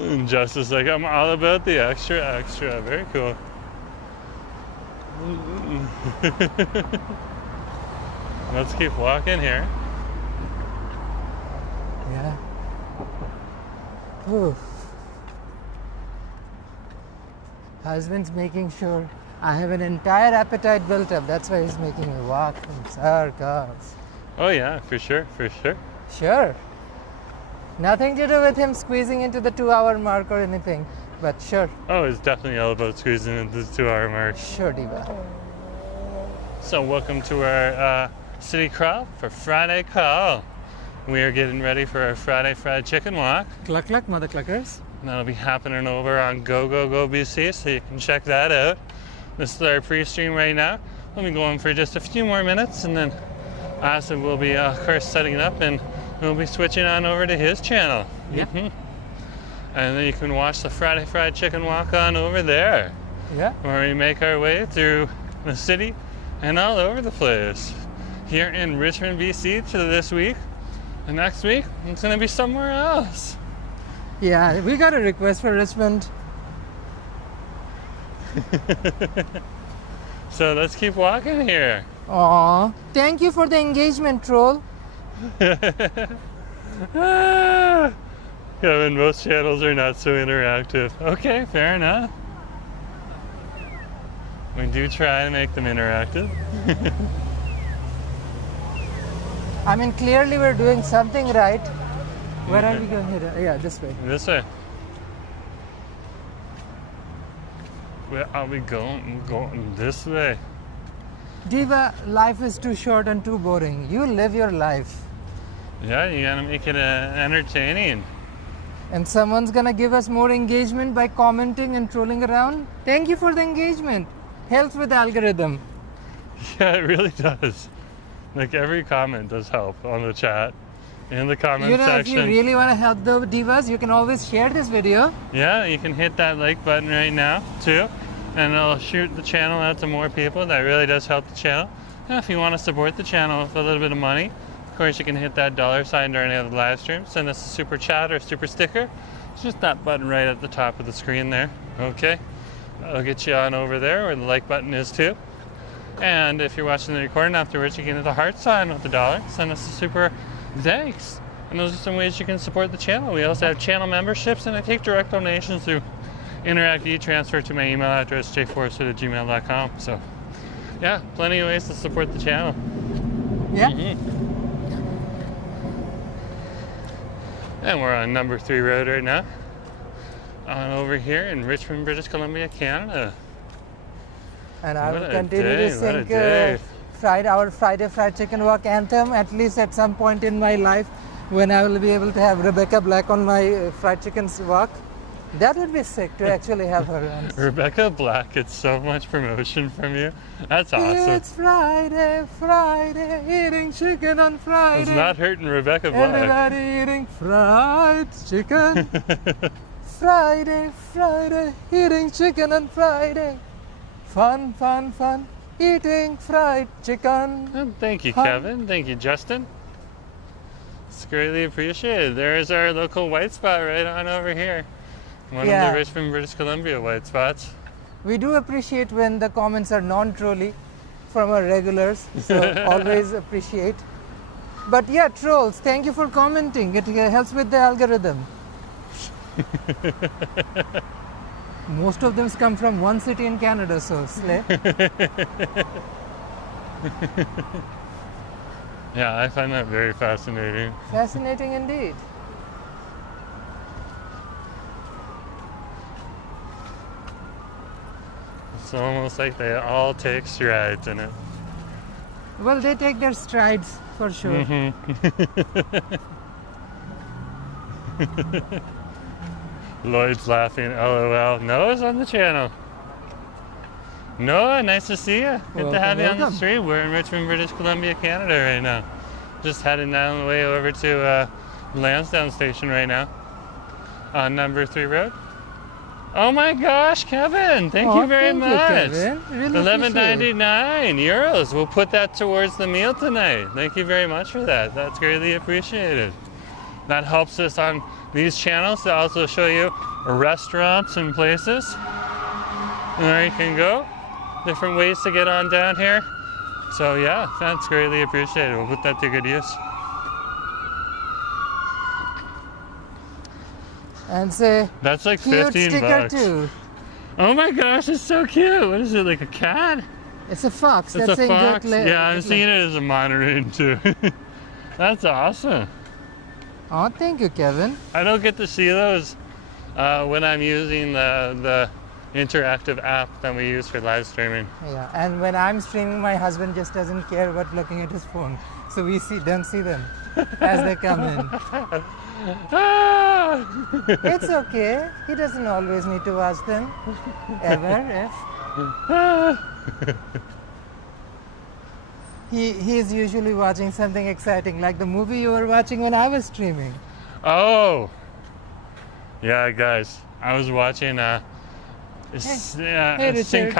And Justice like, I'm all about the extra. Very cool. Let's keep walking here. Yeah. Ooh. Husband's making sure I have an entire appetite built up. That's why he's making me walk in circles. Oh yeah, for sure, for sure. Sure. Nothing to do with him squeezing into the 2-hour mark or anything, but sure. Oh, it's definitely all about squeezing into the 2-hour mark. Sure, Diva. So welcome to our city crawl for Friday Call. We are getting ready for our Friday fried chicken walk. Cluck, cluck, mother cluckers. That'll be happening over on Go Go Go BC, so you can check that out. This is our pre-stream right now. We'll be going for just a few more minutes, and then Asa will be, of course, setting it up, and we'll be switching on over to his channel. Yeah. And then you can watch the Friday fried chicken walk on over there, Yeah. where we make our way through the city and all over the place. Here in Richmond, BC, to this week. And next week, it's going to be somewhere else. Yeah, we got a request for Richmond. So let's keep walking here. Aw. Thank you for the engagement, troll. Kevin, most channels are not so interactive. Okay, fair enough. We do try to make them interactive. I mean, clearly we're doing something right. Where are we going here? Yeah, this way. This way. Where are we going? Going this way. Diva, life is too short and too boring. You live your life. Yeah, you gotta make it entertaining. And someone's gonna give us more engagement by commenting and trolling around. Thank you for the engagement. Helps with the algorithm. Yeah, it really does. Like every comment does help on the chat, in the comment You know, section. if you really want to help the divas, you can always share this video. Yeah, you can hit that like button right now too, and it'll shoot the channel out to more people. That really does help the channel. And if you want to support the channel with a little bit of money, of course you can hit that $sign during any of the live streams. Send us a super chat or super sticker. It's just that button right at the top of the screen there. Okay, that'll get you on over there where the like button is too. And if you're watching the recording afterwards, you can hit the heart sign with the $. Send us a super thanks. And those are some ways you can support the channel. We also have channel memberships, and I take direct donations through Interact e-transfer to my email address, jforrester@gmail.com. So, yeah, plenty of ways to support the channel. Yeah. And we're on number 3 road right now. On over here in Richmond, British Columbia, Canada. And I What will a continue day, to what a sing day. our Friday Fried Chicken Walk anthem, at least at some point in my life, when I will be able to have Rebecca Black on my fried chicken's walk. That would be sick to actually have her on. Rebecca Black gets so much promotion from you. That's awesome. It's Friday, Friday, eating chicken on Friday. It's not hurting Rebecca Black. Everybody eating fried chicken. Friday, Friday, eating chicken on Friday. Fun, fun, fun, eating fried chicken. Oh, thank you, Kevin. Thank you, Justin. It's greatly appreciated. There's our local white spot right on over here. One of the Richmond, British Columbia white spots. We do appreciate when the comments are non-trolly from our regulars, so always appreciate. But yeah, trolls, thank you for commenting. It helps with the algorithm. Most of them come from one city in Canada, so slay. Yeah, I find that very fascinating. Fascinating indeed. It's almost like they all take strides in it. Well, they take their strides for sure. Lloyd's laughing, LOL. Noah's on the channel. Noah, nice to see you. Good to have you on the stream. We're in Richmond, British Columbia, Canada right now. Just heading down the way over to Lansdowne Station right now on number 3 road. Oh my gosh, Kevin! Thank you very much. Really €11.99 euros. We'll put that towards the meal tonight. Thank you very much for that. That's greatly appreciated. That helps us on these channels to also show you restaurants and places where you can go. Different ways to get on down here. So yeah, that's greatly appreciated. We'll put that to good use. And say, That's like cute 15 sticker bucks. too. Oh my gosh, it's so cute. What is it, like a cat? It's a fox. It's That's a saying fox? good Yeah, I'm seeing it as a monitoring too. That's awesome. Oh, thank you, Kevin. I don't get to see those when I'm using the interactive app that we use for live streaming. Yeah, and when I'm streaming, my husband just doesn't care about looking at his phone. So we don't see them as they come in. Ah! It's okay. He doesn't always need to watch them. Ever, He's usually watching something exciting, like the movie you were watching when I was streaming. Oh! Yeah, guys. I was watching Sin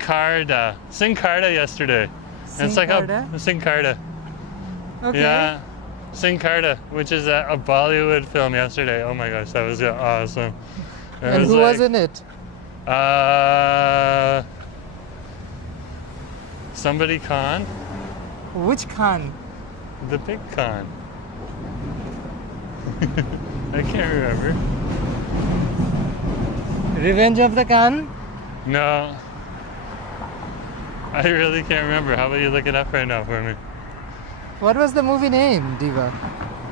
Carda yesterday. It's like a Sin Carda. Okay. Yeah, Sin Carda, which is a Bollywood film yesterday. Oh my gosh, that was awesome. And who was in it? Somebody Khan. Which Khan? The big Khan. I can't remember. Revenge of the Khan? No. I really can't remember. How about you look it up right now for me? What was the movie name, Diva?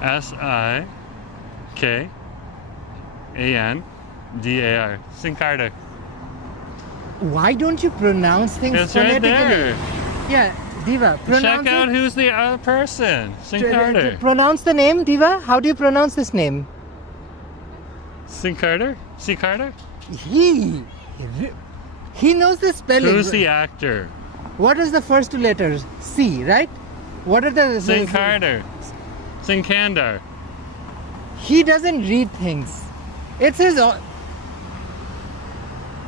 Sinkandar. Sin Carda. Why don't you pronounce things It's right phonetically? there. Yeah, Diva, pronounce Check out it. who's the other person. Sin Carda. Pronounce the name, Diva. How do you pronounce this name? Sin Carda? Sin Carda? He knows the spelling. Who's the actor? What is the first two letters? C, right? What are the... Sin Carda. Sin Kandar. He doesn't read things. It says...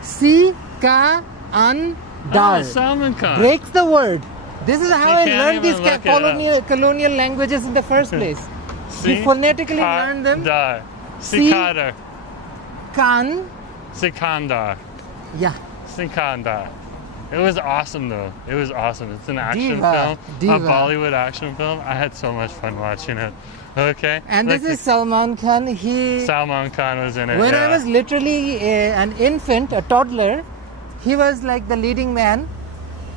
C-Ka-An-Dar. Salman Khan. Breaks the word. This is how I can't learned these even look it up. colonial languages in the first place. He phonetically learned them. Dar. Sikandar. Kan. Sikandar. Yeah. Sikandar. It was awesome though. It was awesome. It's an action Diva. film. A Bollywood action film. I had so much fun watching it. Okay. And this is Salman Khan. Salman Khan was in it. When yeah. I was literally an infant, a toddler, he was like the leading man.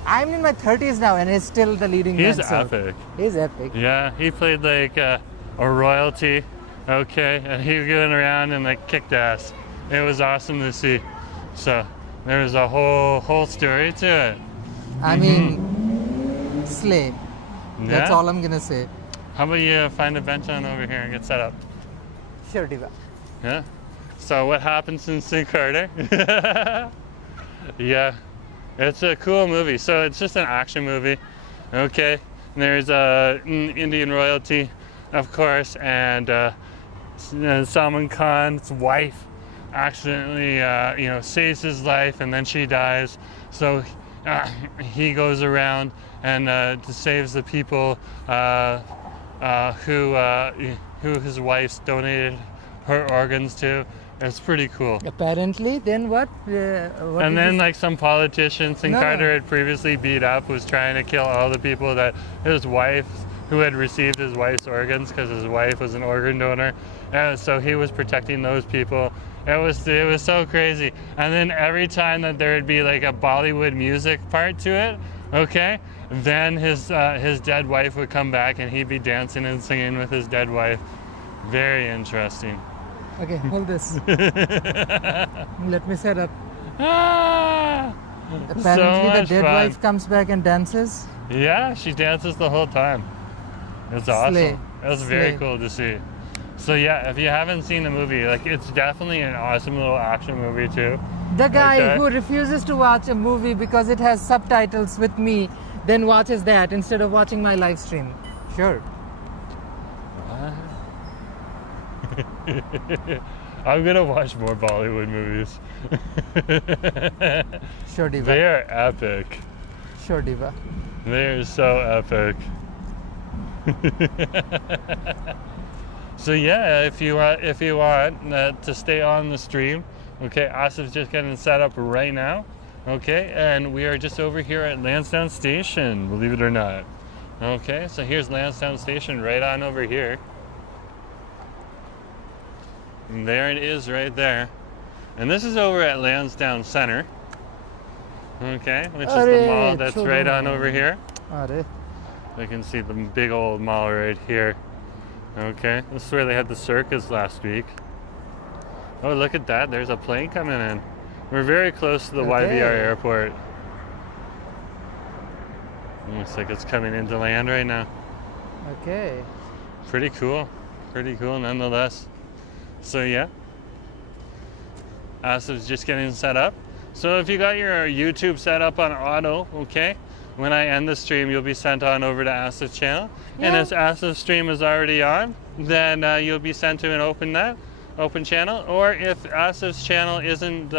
I'm in my 30s now and he's still the leading man. He's epic. He's epic. Yeah, he played like a royalty. Okay, and he was going around and like kicked ass. It was awesome to see. So there was a whole story to it. I mean, slay. That's Yeah? all I'm gonna say. How about you find a bench on over here and get set up? Sure, Diva. Yeah. So what happens in Sin Carda? Yeah, it's a cool movie. So it's just an action movie. Okay. And there's Indian royalty, of course, and Salman Khan's wife accidentally, saves his life, and then she dies. So he goes around and saves the people who his wife's donated her organs to. It's pretty cool. Apparently, then what? And then like some politician Sin Carda had previously beat up was trying to kill all the people that his wife, who had received his wife's organs because his wife was an organ donor. So he was protecting those people. It was so crazy. And then every time that there would be like a Bollywood music part to it, okay, then his dead wife would come back and he'd be dancing and singing with his dead wife. Very interesting. Okay, hold this. Let me set up. Ah, Apparently, so the dead fun. wife comes back and dances. Yeah, she dances the whole time. It's awesome. Slay. It was very Slay. cool to see. So yeah, if you haven't seen the movie, like it's definitely an awesome little action movie too. The guy Okay. who refuses to watch a movie because it has subtitles with me, then watches that instead of watching my live stream. Sure. I'm gonna watch more Bollywood movies. Sure, Diva. They are epic. Sure, Diva. They are so epic. So yeah, if you want to stay on the stream, okay, Asif's just getting set up right now, okay, and we are just over here at Lansdowne Station, believe it or not. Okay, so here's Lansdowne Station right on over here. And there it is right there. And this is over at Lansdowne Center. Okay, which is the mall that's right on over here. You can see the big old mall right here. Okay, this is where they had the circus last week. Oh, look at that. There's a plane coming in. We're very close to the YVR airport. Looks like it's coming into land right now. Okay. Pretty cool. Pretty cool nonetheless. So yeah. Asif's just getting set up. So if you got your YouTube set up on auto, okay, when I end the stream, you'll be sent on over to Asif's channel. Yeah. And if Asif's stream is already on, then you'll be sent to an open channel. Or if Asif's channel isn't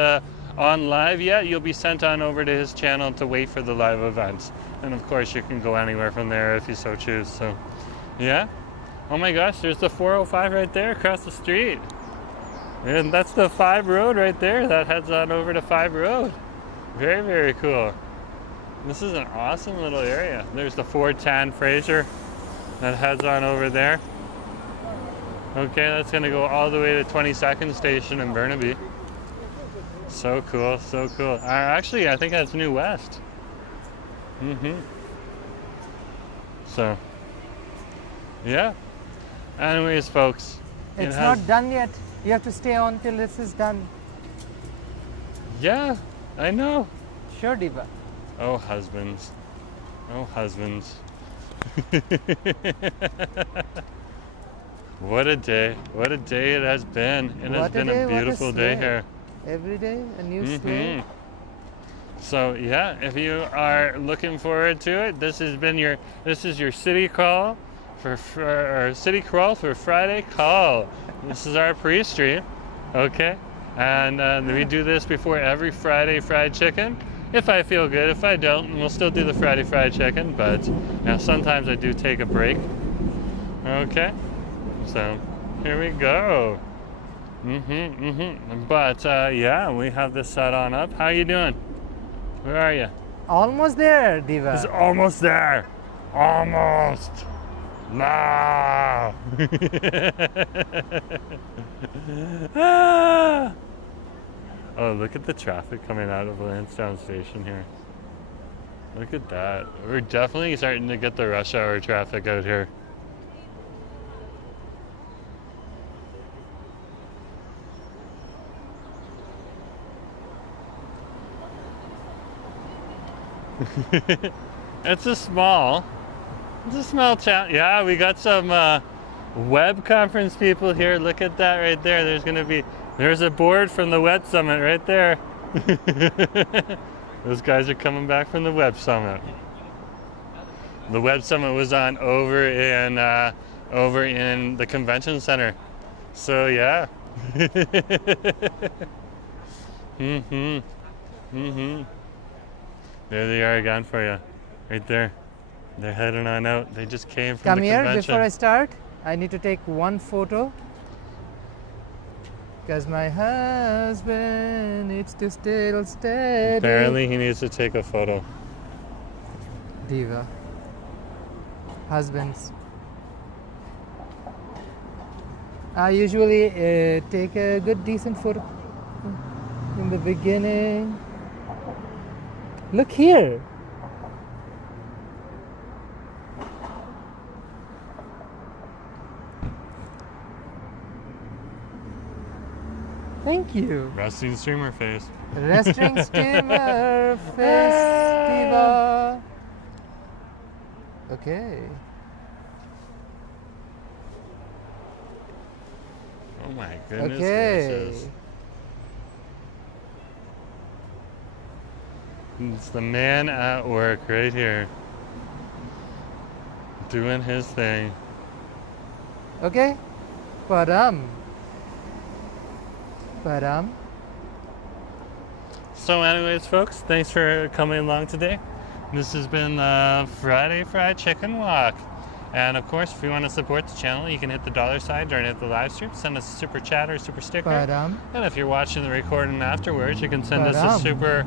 on live yet, you'll be sent on over to his channel to wait for the live events. And of course, you can go anywhere from there if you so choose. So, yeah. Oh my gosh, there's the 405 right there across the street. And that's the 5 road right there. That heads on over to 5 road. Very, very cool. This is an awesome little area. There's the 410 Fraser that heads on over there. Okay, that's gonna go all the way to 22nd Station in Burnaby. So cool, so cool. Actually, I think that's New West. So, yeah. Anyways, folks. It's not done yet. You have to stay on till this is done. Yeah, I know. Sure, Diva. Oh, husbands. Oh, husbands. What a day. What a day it has been. It has been a beautiful day here. Every day, a new sleigh. So yeah, if you are looking forward to it, this is your city crawl for Fryday Call. This is our pre-stream, okay? And we do this before every Friday fried chicken. If I feel good, if I don't, we'll still do the Friday fried chicken. But sometimes I do take a break. Okay, so here we go. But yeah, we have this set on up. How you doing? Where are you? Almost there, Diva. It's almost there. Almost. No. Oh, look at the traffic coming out of Lansdowne Station here. Look at that. We're definitely starting to get the rush hour traffic out here. It's a small town. Yeah, we got some web conference people here. Look at that right there. There's a board from the Web Summit right there. Those guys are coming back from the Web Summit. The Web Summit was on over in the convention center. So yeah. There they are again for you, right there. They're heading on out. They just came from the convention. Come here before I start. I need to take one photo. Because my husband needs to stay steady. Apparently he needs to take a photo. Diva. Husbands. I usually take a good decent photo in the beginning. Look here. Thank you. Resting streamer face. Resting steamer festival. Okay. Oh my goodness gracious. It's the man at work right here. Doing his thing. Okay. So anyways, folks, thanks for coming along today. This has been the Friday Fried Chicken Walk. And of course, if you want to support the channel, you can hit the dollar sign during the live stream. Send us a super chat or super sticker. Badam. And if you're watching the recording afterwards, you can send us Badam. a super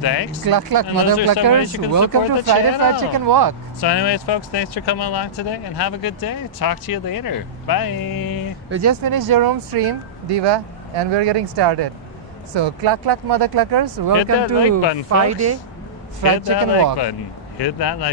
thanks. Cluck cluck, And mother those are some ways cluckers. you can Welcome support to the Friday Fried channel. Chicken Walk. So anyways, folks, thanks for coming along today and have a good day. Talk to you later. Bye. We just finished Jerome's stream, Diva, and we're getting started. So cluck cluck, mother cluckers. Welcome that to like button, folks. Friday Fried Hit that Chicken like Walk. button. Hit that like